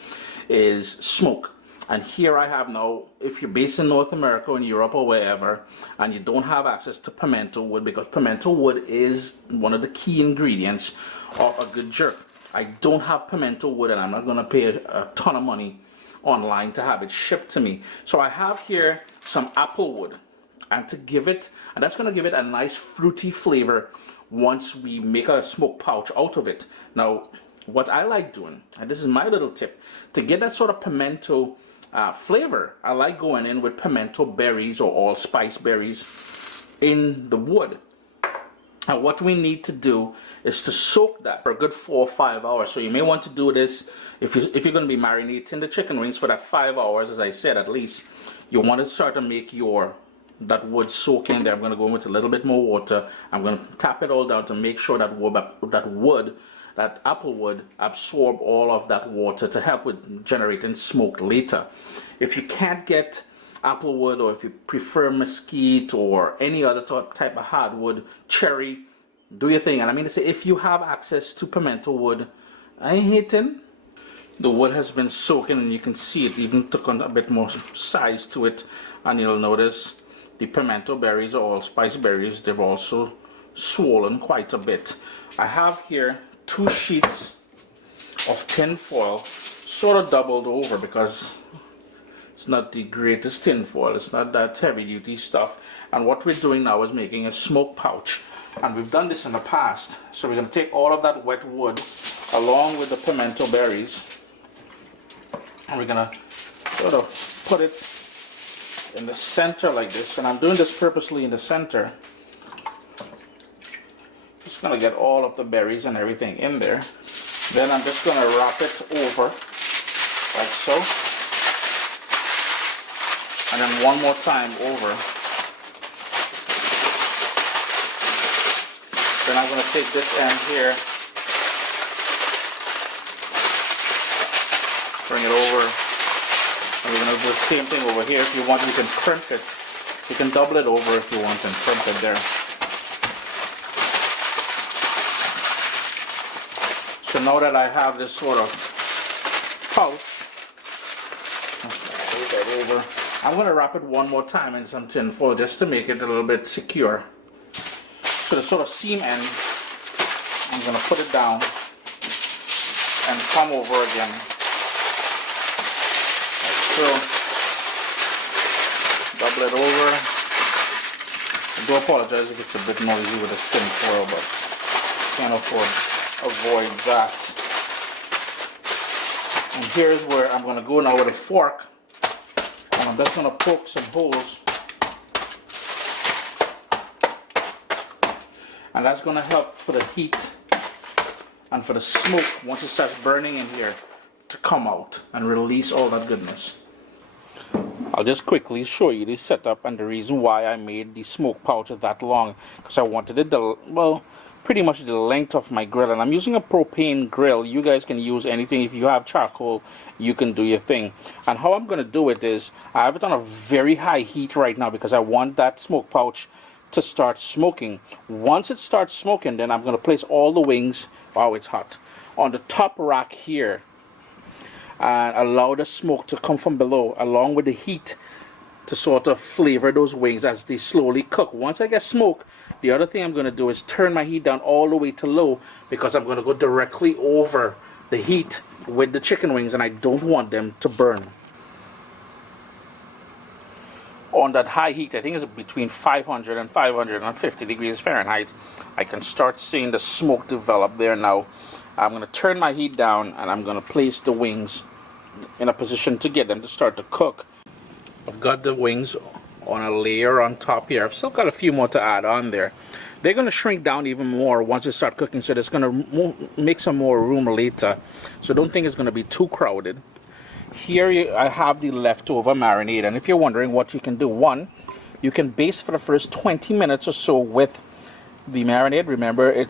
is smoke. And here I have now, if you're based in North America or in Europe or wherever, and you don't have access to pimento wood, because pimento wood is one of the key ingredients of a good jerk. I don't have pimento wood and I'm not going to pay a ton of money online to have it shipped to me. So I have here some apple wood, and that's going to give it a nice fruity flavor once we make a smoke pouch out of it. Now, what I like doing, and this is my little tip, to get that sort of pimento flavor, I like going in with pimento berries or allspice berries in the wood. And what we need to do is to soak that for a good 4 or 5 hours. So you may want to do this if you're going to be marinating the chicken wings for that 5 hours, as I said, at least. You want to start to make that wood soak in there. I'm going to go in with a little bit more water. I'm going to tap it all down to make sure that apple wood absorb all of that water to help with generating smoke later. If you can't get apple wood, or if you prefer mesquite or any other type of hardwood, cherry, do your thing. And I mean to say, if you have access to pimento wood, I ain't hating. The wood has been soaking and you can see it even took on a bit more size to it, and you'll notice the pimento berries or allspice berries, they've also swollen quite a bit. I have here 2 sheets of tin foil, sort of doubled over because it's not the greatest tin foil, it's not that heavy duty stuff. And what we're doing now is making a smoke pouch, and we've done this in the past. So we're going to take all of that wet wood along with the pimento berries, and we're going to sort of put it in the center like this. And I'm doing this purposely in the center. Just going to get all of the berries and everything in there. Then I'm just going to wrap it over like so, and then one more time over. Then I'm going to take this end here, bring it over, and we're going to do the same thing over here. If you want, you can crimp it. You can double it over if you want and crimp it there. So now that I have this sort of pouch, move that over. I'm going to wrap it one more time in some tin foil just to make it a little bit secure. So the sort of seam end, I'm going to put it down and come over again. Like so. Double it over. I do apologize if it's a bit noisy with this tin foil, but can't avoid that. And here's where I'm going to go now with a fork, and I'm just going to poke some holes, and that's going to help for the heat and for the smoke, once it starts burning in here, to come out and release all that goodness. I'll just quickly show you the setup and the reason why I made the smoke pouch that long, because I wanted it well, pretty much the length of my grill, and I'm using a propane grill. You guys can use anything. If you have charcoal, you can do your thing. And how I'm going to do it is I have it on a very high heat right now because I want that smoke pouch to start smoking. Once it starts smoking, then I'm going to place all the wings, wow, it's hot, on the top rack here, and allow the smoke to come from below along with the heat to sort of flavor those wings as they slowly cook. Once I get smoke, the other thing I'm going to do is turn my heat down all the way to low, because I'm going to go directly over the heat with the chicken wings and I don't want them to burn. On that high heat, I think it's between 500 and 550 degrees Fahrenheit, I can start seeing the smoke develop there now. I'm going to turn my heat down and I'm going to place the wings in a position to get them to start to cook. I've got the wings on a layer on top here. I've still got a few more to add on there. They're going to shrink down even more once they start cooking, so there's going to make some more room later. So don't think it's going to be too crowded. Here I have the leftover marinade, and if you're wondering what you can do, one, you can baste for the first 20 minutes or so with the marinade. Remember,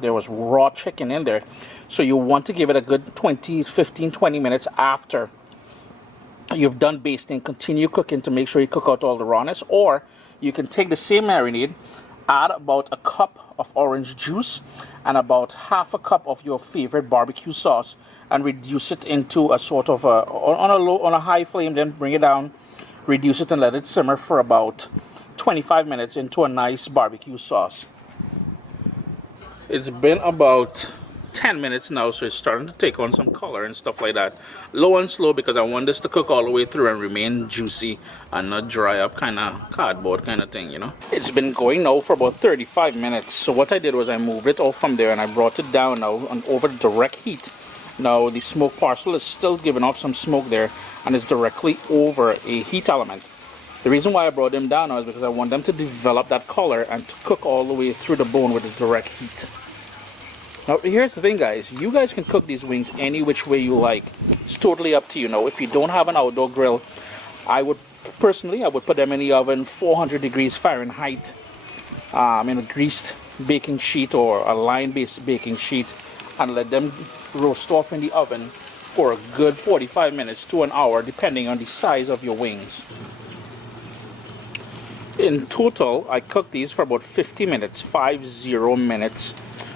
there was raw chicken in there, so you want to give it a good 15-20 minutes after you've done basting. Continue cooking to make sure you cook out all the rawness. Or you can take the same marinade, add about a cup of orange juice and about half a cup of your favorite barbecue sauce, and reduce it into a sort of on a high flame, then bring it down, reduce it and let it simmer for about 25 minutes into a nice barbecue sauce. It's been about 10 minutes now, so it's starting to take on some color and stuff like that. Low and slow, because I want this to cook all the way through and remain juicy and not dry up, kind of cardboard kind of thing, you know. It's been going now for about 35 minutes. So what I did was I moved it off from there and I brought it down now and over the direct heat. Now the smoke parcel is still giving off some smoke there and it's directly over a heat element. The reason why I brought them down now is because I want them to develop that color and to cook all the way through the bone with the direct heat. Now here's the thing, guys, you guys can cook these wings any which way you like. It's totally up to you. Now if you don't have an outdoor grill, I would put them in the oven 400 degrees Fahrenheit in a greased baking sheet or a line-based baking sheet, and let them roast off in the oven for a good 45 minutes to an hour, depending on the size of your wings. In total, I cooked these for about 50 minutes, 50 minutes.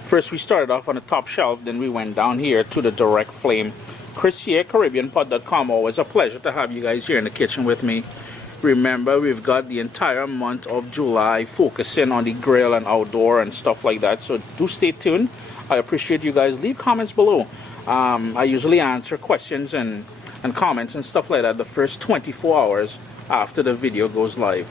First we started off on the top shelf, then we went down here to the direct flame. Chris here, CaribbeanPot.com. Always a pleasure to have you guys here in the kitchen with me. Remember, we've got the entire month of July focusing on the grill and outdoor and stuff like that, so do stay tuned. I appreciate you guys. Leave comments below. I usually answer questions and comments and stuff like that the first 24 hours after the video goes live.